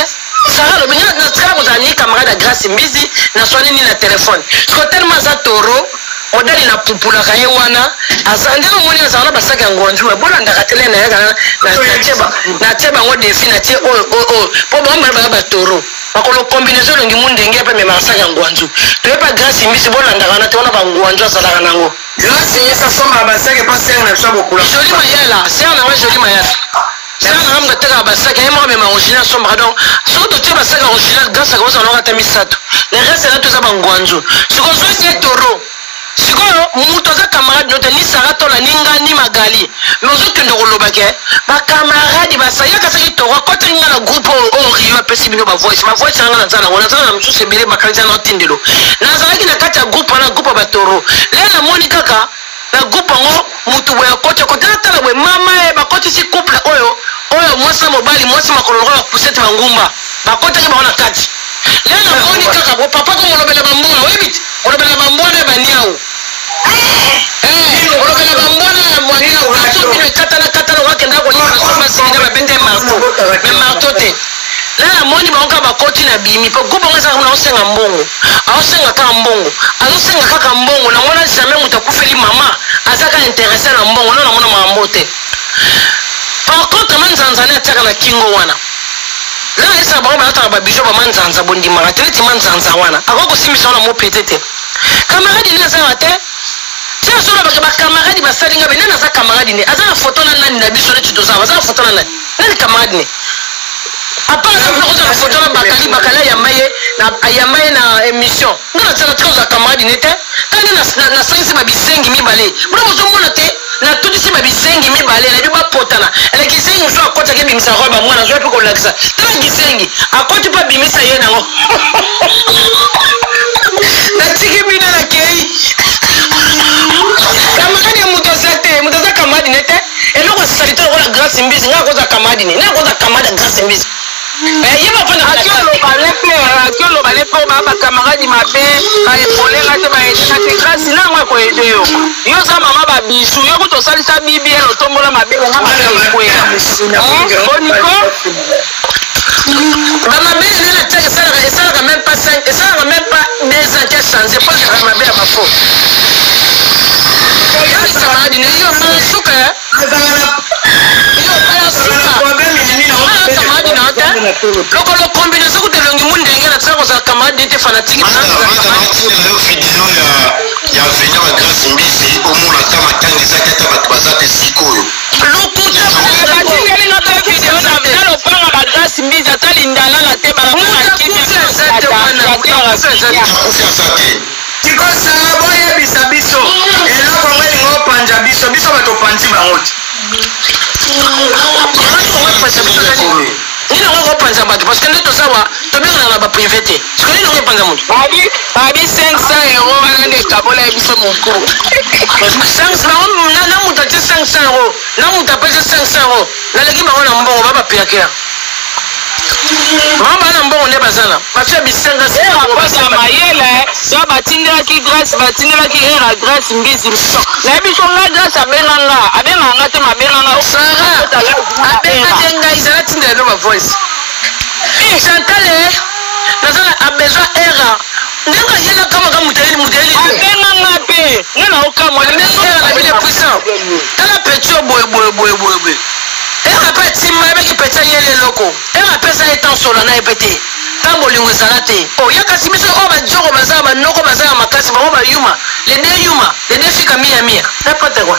Sarah le bien na tsala mozani camarade Grace Mbizi na swani ni na téléphone parce que tellement za toro modali na pupula kaye wana azandela moni azana basaka ngonjwa bola ndakatele na yaga na teba ngo defi na tie po ba ba toro bakolo combinaison longi mundenge pa me masaka ngwanzu to pa Grace Mbizi bola ndakana te ona ba ngwanzu azala nango Grace yesa soma basaka pa ser na sabo kula joli mayala ser na joli mayala ser na ngam gataka basaka emo me ma original somba donc so to tie basaka original grâce à quoi on aura tamisato le reste là tout ça ba ngwanzu siko so c'est toro sikoyo muto za camarade note ni sarato la ninga ni magali mais ozoki ndokoloba ke ba camarade basayaka saki to wakota ninga na groupe o riwa pesi bino ba voice nga na zana wana zana msusu bile makanza na tindelo na zalaki na kati ya groupe na groupe ba toro le na moni kaka na groupe ngo mutu boya kocha kotala tala we mama e ba kocha si couple oyo mwasa mobali mwasa makoloro la pusete mangumba ba kocha ke ba ona kati le na moni kaka bo papa ko molobela bambona webit molobela bambona baniao olokela bambona ya mwanina ulacho kile katala wakenda ko ni soma singa babende marto te la moni baonka bakoti na bimi po kupo ngasa kuna osenga mbongo aosenga ka mbongo azosenga kaka mbongo na mwana jamais mutakufeli mama azaka intéressé na mbongo na mwana mambote par contre manzanzana ataka na kingo wana la esa ba ba ta ba bijo ba manzanza bondi marateli manzanza wana akoko simisa na mo petete camarade ni azana te tia solo ba camarade ba salinga be nana za camarade ni azana photo na nani na biso le tutoza azana photo na nani camarade ni apa na photo na bakali ya maye na émission ngana tsala tikoza camarade ni te tani na sensi ba bisengi mibale bula mozo mona te na tout ici ba bisengi mibale na biba potana ele kisengi so akota ke bimisa roba mwana zo pe ko lakisa tani kisengi akoti pa bimisa yena ngo na tiki bina na kei camarade mutoza camarade nete eloko salito ko la Grace Mbizi ngako za camarade ni ngako za camarade Grace Mbizi yeba pana akolo balepo ba camarade mabe ka epolenga te ba edina te Grace na ngwa ko edeo yo za mama ba bisu yo kuto salisa bibi elo tombola mabe ngwa ba kwela boniko Maman belle elle a dit que ça n'a même pas 5 et ça n'a même pas 2 ans qu'elle change pas que ma belle a pas faux. Ça m'a dit yo pas suka. Yo pas suka. Ça m'a dit non. Lokolo combinaison de longi munde ngena tsako za kamadi te fanatique na leo video ya venya ba Grace Mbizi omula kama tangi zake ta batu bazate sikoyo. Lokuta batinga ni notre video na velo panga ba Grace Mbizi atali ndala la te bala na kiti zate wana tiko sala boye bisabiso eloko ngeli ngo panja biso bato panzi bangoti nina ngoko panza bato parce que ndeto sawa tobengana na ba privé te parce que nina ngoko panza mutu babi 500 euros wana nde kabola biso moko 500 na mutu ati 500 euros na mutu apesi 500 euros na leki bango na mbongo baba piakea mama na mbongo nde bazana bafia bisenga pasa mayele so batindelaki Grace batindelaki era Grace Mbizi na biso nga Grace abenganga te mabenganga Sarah abenga ngai izala tindela no ma voice Chantal nazala a besoin era ndenga yela kama muteli abenganga pe ngena okamwa era la bile puissant tala petio boy era pa tima ebeki petia yele loko era pesa etan solo na epete tango lingo salate o yakasi biso o ba joko bazaba banoko bazaba makasi ba ba yuma les deux fika mia n'importe quoi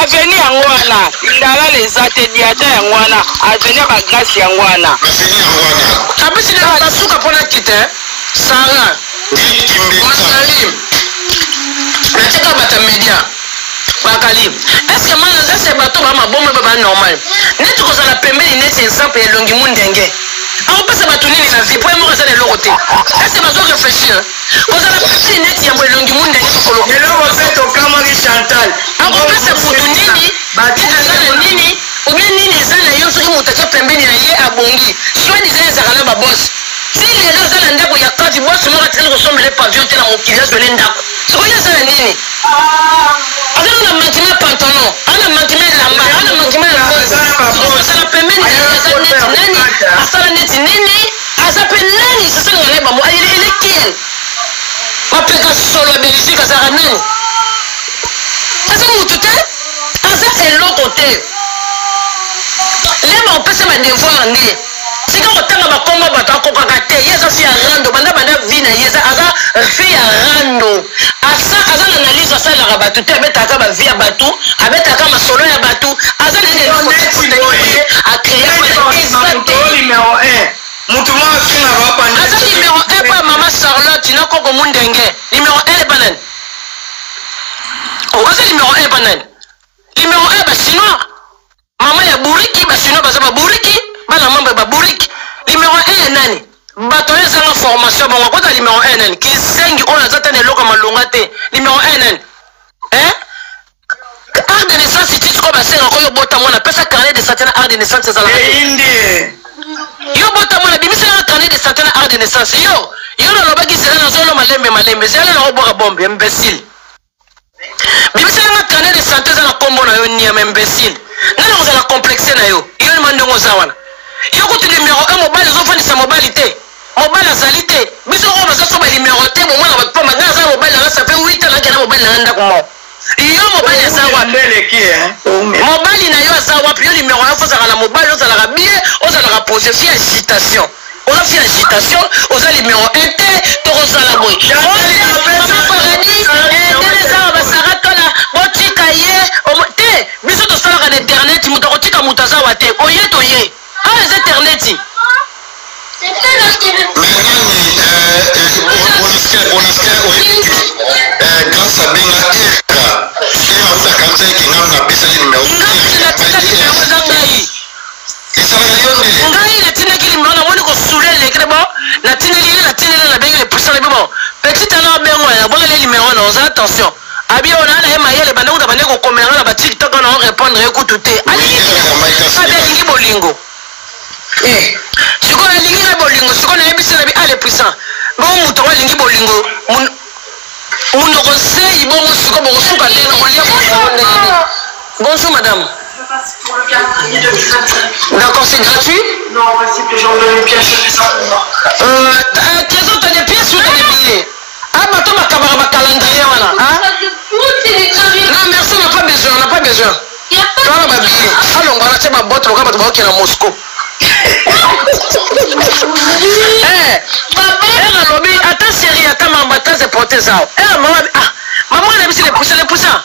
aveni yango wana ndala leza te diata yango wana aveni ba Grace yango wana abisi de basuka pona kite Sarah Masalim nataka bata media bakali est-ce que mana ça bato ba mabombe ba normal netu ko sala pembeni neti exemple elongi mundenge on passe bato nini na vie pour moi ça de l'autre est-ce que bazo réfléchir ko sala pembeni neti ya elongi mundenge ko et là on fait au Kamari Chantal on passe pour nini bazana nini ou bien nini zana yo soki mutaka pembeni na ye abongi soit disait ezakala ba boss si lelo oza na ndako ya kati bwasi moko atikali kosombela pavillon te na mokili azwele ndako sikoyo aza na nini aza na mankima ya pantalon ana mankima ya lamba ana mankima ya asala pembeni aza neti nani asala neti nini aza mpe nani sasalinga na bamo ele kiel apeka solo ya belgique azaka nani aza mutu te aza eloko te leba opesa badevoir nde sika kotanga bakombo bato akokaka te ye aza fi ya rando banda vi na ye aza fi ya rando aza na analyse asalaka bato te abetaka bavi ya bato abetaka masolo ya bato aza na aza numéro 1 pa mama Charlotte na koko mundenge numéro 1 epanani aza numéro 1 epanani numéro 1 bachinois mama ya buriki bachinois baza baburiki bana mambo ya baburiki numéro 1 ya nani bato oyo ezanga formation bongo akota numéro 1 nani kisengi oyo aza te na eloko malonga te numéro 1 nani art de naissance itisi ko basenga koyo bota mwana pesa carnet de santé na art de naissance ezalaka yo bota mwana bimisanga carnet de santé na art de naissance yo nalobaki zela nazolo malembe zela na obwaka bombe imbécile bimisanga carnet de santé eza na kombo na yo niama imbécile nani ozala complexe na yo ni mandongo oza wana yo kutu numéro 1 mobali ezofandisa mobali te mobali azali te biso oyo bazasoba numéro te bomwana bato manga aza mobali nanga ça fait 8 ans nakena mobali nanga ndako mo yo mobali aza wapi mobali na yo aza wapi yo numéro 1 fozalaka na mobali ozalaka bien ozalaka pose fi agitation oza fi agitation oza numéro 1 te tokozala boye telezaka basara tola botika ye te biso tosalaka na internet moto akotika moto aza wa te oye toye awa eza internet grâce à Benga Erka et en fait quand c'est qui n'a pas besoin de numéro ngai natinaki limero namoni kosule lekre bo natineli na bengi lepusana bibo petit ana abengo ya bongele limero na oza attention abi ona na ye mayele bande kuta bande kokomela na ba TikTok na on répondre ekutu te alingi bolingo siko alingi na bolingo siko na yebisela bi ale puissant bon muto alingi bolingo mundo conseil bon siko bon suka te na kolia bonjour madame. D'accord, c'est gratuit? Non, en principe, les gens donnent une pièce, je fais ça pour moi. Quelles sont tes pièces ou tes billets? Ah, bah, toi, ma caméra, ma calendrier, voilà. Non, merci, on n'a pas besoin, on n'a pas besoin. Toi, ma billet. Alors, on va acheter ma boîte, on va aller à Moscou. Attends, chérie, attends, maman, attends, c'est porté ça. Maman, elle a mis les poussins.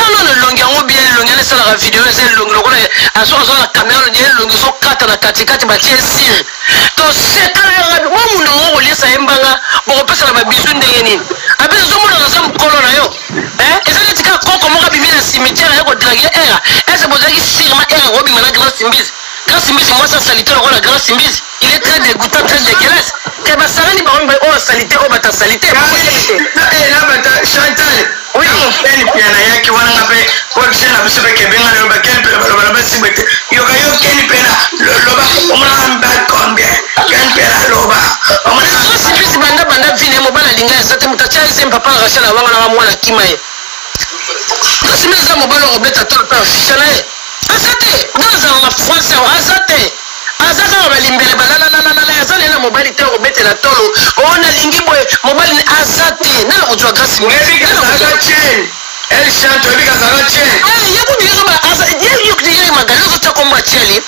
Non, le long yango bien le long sur la vidéo c'est le long à sur la caméra le long so kata na katikati ba tie sim to c'est kala mo mundo ngo lesa embanga bo pesa na bisu ndenge nini abiso zo mundo na sam kolo na yo eza tika koko mo ka bimina cimetière ya ko draguer era eza bozaki sirma era robi mana grand simbis moi ça salité le la grand simbis il est très dégoûtant très dégueulasse que ba salani ba on salité o bata salité là bata Chantal oui on fait le piano yaki wana ngape pour cela biso be kebenga le ba ken pe ba ba sibete yo ka yo ken pe la loba on m'a ba combien ken pe la loba on m'a si plus banda vine mo bana linga ça te mutacha ise papa rachela wanga na mwana kimaye kasi meza mo balo robeta to pa fichana asate dans la France asate azaka balimbele balala azale na mobali te robete la tolo on a lingi boy mobali azate na kujwa grâce elle chante avec Azara Tien. Yekudira ba azate yekudira magalo zo komba Tieli.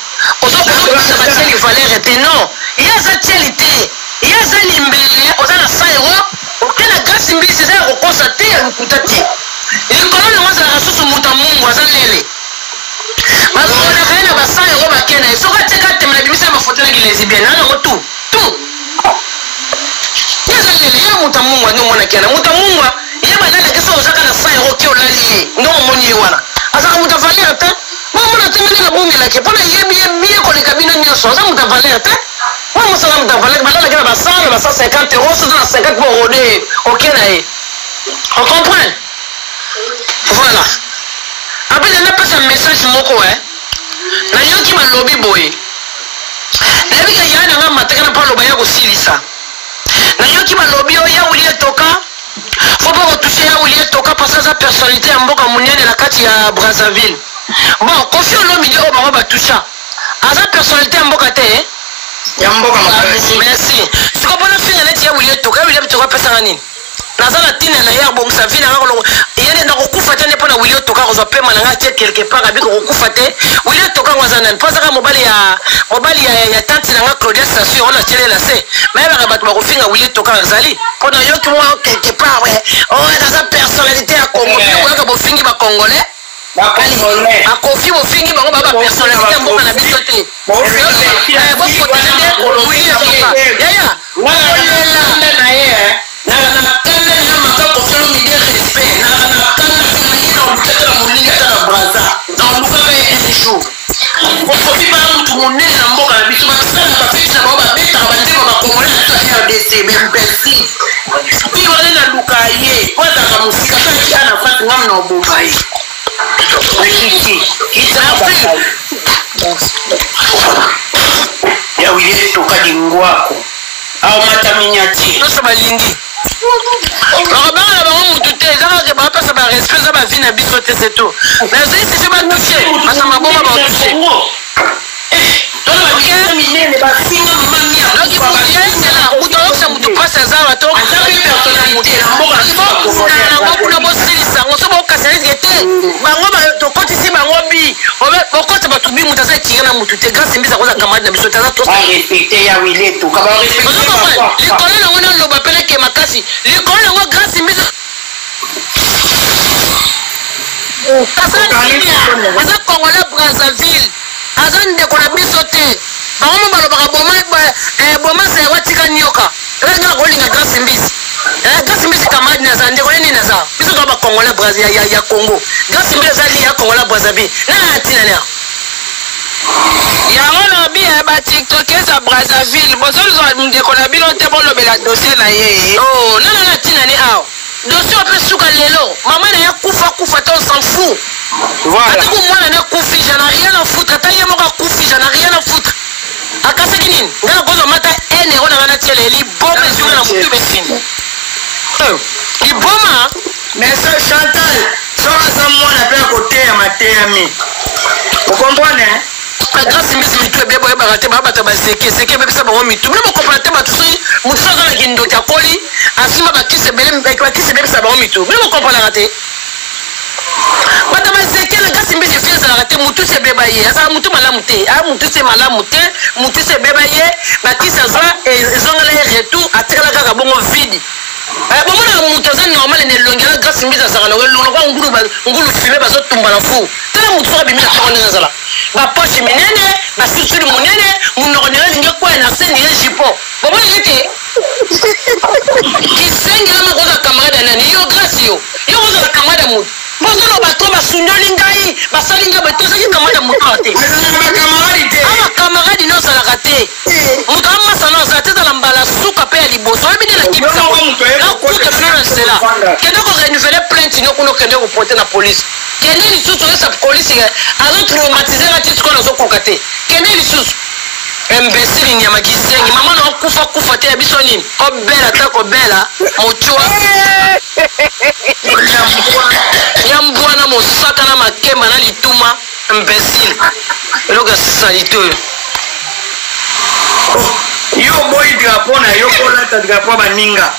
Ozo ko ba Tieli valeur était non. Yaza Tieli te. Yaza limbele ozana sairo okena grâce mbisi za ko constater ya lukutati. Likolo na waza rasusu mutamungu azalele. Bazona kaina basaya ko bakena soka teka temela bimisa mafoto na lesbienne na ko tout yaza lele ya mutamungu ni mona kena mutamungu ya badala keso osaka na saya ko kio lali ndo moni wana asaka mutavaler ta mona temela na bungi la ke pona yebi ko le kabino nyoso asaka mutavaler ta mona sala mutavaler badala kena basala 50 euros sur 50 pour rôder okena on comprend voilà. Après, je n'ai pas un message moko, na yoki ma lobby boy. nayebi ke ya nanga mateka na pa loba ya kosilisa nayoki balobi oyo ya wili etoka faut pas retoucher ya wili etoka parce que aza personnalité ya mboka monene na kati ya Brazzaville. Bon Koffi Olomide oyo bango batusha aza personnalité ya mboka te ya mboka makasi. Merci siko mpona finga neti ya wili etoka apesanga nini naza na tina na ye abongisa vi nanga kolongo yene na kokufa te nde mpona wili etoka kozwa pema nanga tie quelque part abiki kokufa te wili etoka ngo aza nani mpo azaka mobali ya tante nanga Claudia Sassu ona tiele na se mayebaka bato bakofinga wili etoka azali mpona yoki mwa quelque part naza personnalité ya Congo oyoka bofingi bakongolais bakofi bofingi bango baba personnalité ya mboka na biso te boprotege wili etoka yaya nakanda ya maka Koffi Olomide respect nakanda finayina olukatala moninga tala braza na olukaka ye un jour Koffi baa mutu monene na mboka na biso basala bafeti na bao babetaka bandema bakongole na biso ya RDC bempesi i wane na luka ye po azalaka mosika taki ana fasi ngam na oboma ye ya wile toka dingwako au mataminyati nyonso balingi bakabanga na bango mutu te ezakake bakapesa barespect eza bavi na biso te c'est tout mais ozali sese batouche basa maboma baotouche mutu ayokisa mutu mpasi azawa tokuna bosilisango so bokasaniske te bango tokotisi bango bi bokota bato bi mutu aza etinga na mutu te grâce mbisa koza camarade na biso te aza likolo nango naloba peleke makasi likolo nango grâce mbisa aza congolais Brazzaville aza ndeko na biso te bango balobaka boma se watika nyoka nga kolinga grâce mbisi grâce mbisi camarade naza ndeko nini naza biso to bacongolais Brazzaville ya Congo grâce mbisi azali ya congolais Brazzaville na atina nea yango lobi batiktok eza Brazzaville bozolozwa ndeko na bino te bolobela dossier na ye nana na tina ni awa dossier ope suka lelo mama na ya kufa te on s'en fout atako mwana na kufi j'en ai rien à foutre ata ye moko akufi j'en ai rien à foutre akasaki nini nga na kozwa mata ene oyo nanga na tiele liboma ezunga na mutu besini liboma mais Chantal soka sa mwana mpe akoteya mateyami okomprane grâce mbisi mitu ebeba oyebaka te babata baseke ebebisa bango mitu bino bokompana te bato soki motu so azalaki ndoki akoli asima bakisi ebebisa bango mitu bino bokompanaka te bato baseke na grâce mbisi efi ezalaka te motu se ebeba ye azala motu malamu te motu se malamu te motu se ebeba ye bakisi azwa ezongela ye retour atikala kaka bongo vide bomona moto aza normal na elongi ala grâce mbisi azalaka nango elongo ngulu fume bazotumba na fu tala motu soki abimi na ntongo ndenge azala bapoche minene basursuri monene munoko nenge alingi kwaya na se nenge jipon bomoni ete kisengela makoza camarade anani yo grâce yo kozala camarade motu bozoloba to basundoli ngai basali ngai betozaki camarade motu awa te bakamarade ne ozalaka te moto amasana ozala te ezala mbala suka mpe ya liboso oyebi nde nakibisanakuta financela kende korenuvele plainte nio kuna okende koporte na polise kende lisusu oyesa polisi azotraumatizera ti sikoyo nazokoka te kende lisusu imbécile nyama kisengi mama na kufa te ya biso nini obela ta kobela mochua nyambua na mosaka na makemba na lituma imbécile eloka salite oyo yo boyi drapo na yo kolata drapo baninga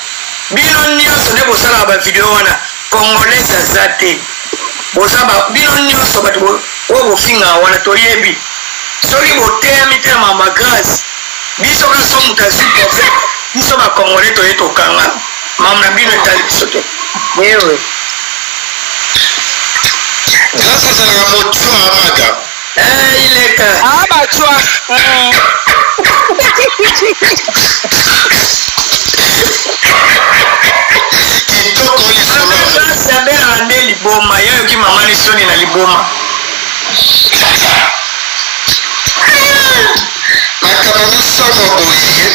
bino nyonso nde bosalaka bavideo wana congolais aza te bino nyonso bato oyo bofinga wana toyebi soki boteyami te na mama grâce biso kaso moto azwi prophète biso bacongolais toye tokanga mama na bino etali biso te ewe grâce azalaka motwa amaga ileka batwa kitoko lisolo abelaka nde liboma yayoki mama lisoni na liboma makambo misomo boye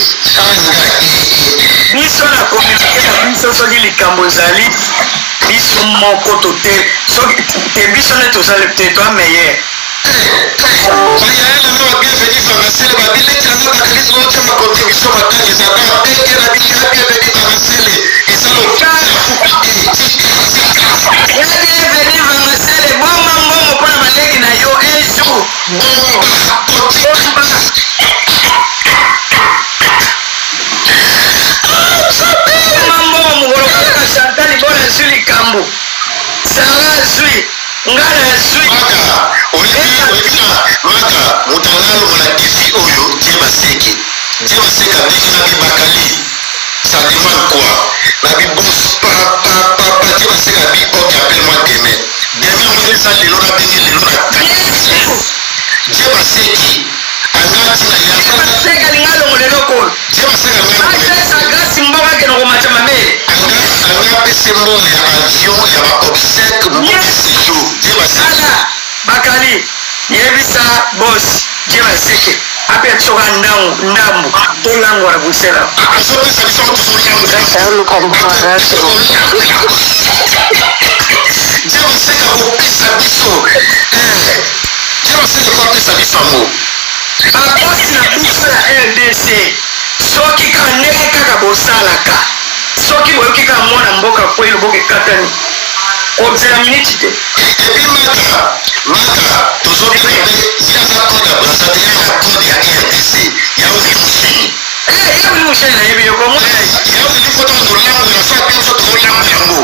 biso na communauté na biso soki likambo ezali biso moko tote soki te biso nde tozali te toa meilleur bayaya nanga babienveni pharmacie babileki nanga journaliste va faire ma contribution matin et ça va avec la vie bien venue dans la salle et ça le cas bienvenue dans la salle bon mambo pour la balèque na yo un jour mambo mugolo kwa Chantal bona zuli kambo sala zui ngala zui maka mutangalo mona défi oyo Diema Seke bengi na bibakali ça demande quoi la bi boss papa Diema Seke bi ok appelle-moi demain on ça lelo na bengi lelo na Diema Seke angati na ya Seke lingalo molelo ko Diema Seke ngalo grâce mboka ke no macha mabe anga pese mo ya avion ya ba obsèque mo séjour Diema Seke bakali yebisa boss Diema Seke ape tsoka ndambu tolango na busela azote sabiso tusolango Sasa ukomboa Diema Seke kopesa biso Diema Seke kopesa biso mo babosi na biso ya RDC soki kandenge kaka bosalaka soki boyoki kaka mwana mboka po eloboko ekatani obzela miniti te epi maka tozobi yaza code ya brasade ya code ya RDC yaozi mushini yauli mushini na yebi yokomo yaozi lifoto ndolango ya soa pe soto olango yango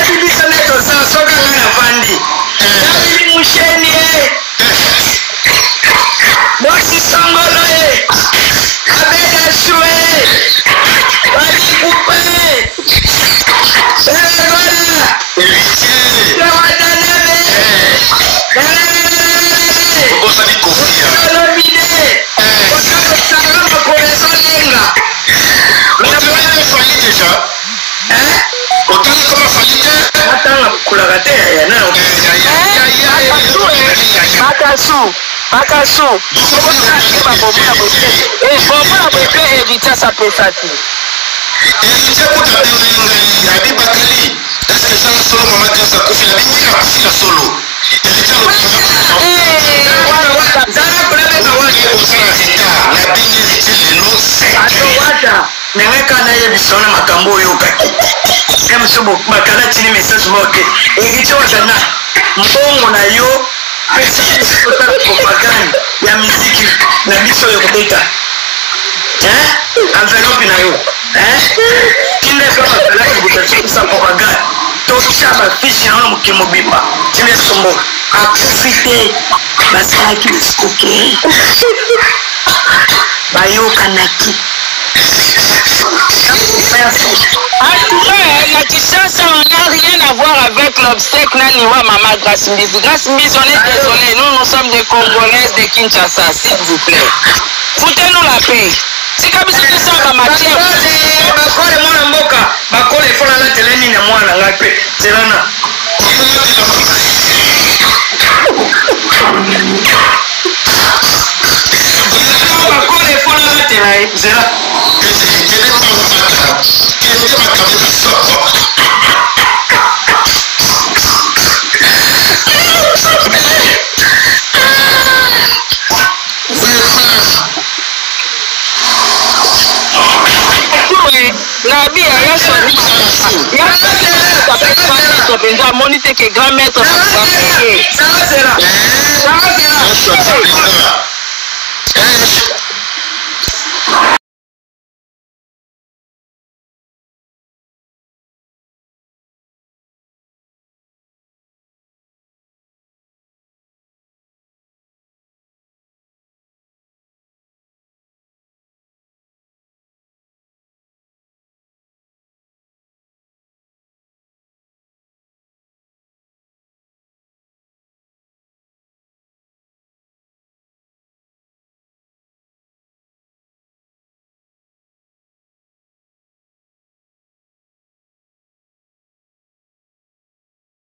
ebi biso nde toza soka nga na vandi yauli mushini bosi songolo abeda shue balikupe obosani kofia otali fali déjà otali koma fali te atanga kulaka te Makasu bobola bweke héritier sa pesa te héritier kuta bengai abi bakali est-ce que ça solo mama grâce à kofi la bingi na kofi la solo héritier le zana kulabeka wake osala retard la bingi héritier lelo ato wata nengeka na yebisona makambo oyo kaki emsubo bakala tini message moke héritier watana mbongo na yo pesa kosala propagande ya miziki na biso oyo kobeta enveloppe na yo kinde kama balaki butatikisa propagande totya bafishi na wana mokili mobimba tinde sombo aprofite basalaki eskoke bayokanaki la Kinshasa, on n'a rien à voir avec l'obsèque Naniwa Mama Grace Mbizi. Grace Mbizi, on est désolé, nous sommes des Congolaises de Kinshasa, s'il vous plaît. Foutez-nous la paix. C'est comme si ça va matière. Bakole mwana mboka, bakole fona la teleni na mwana ngape. Zelana. Bakole fona la teleni, Zelana. Nabi a monité que grand maître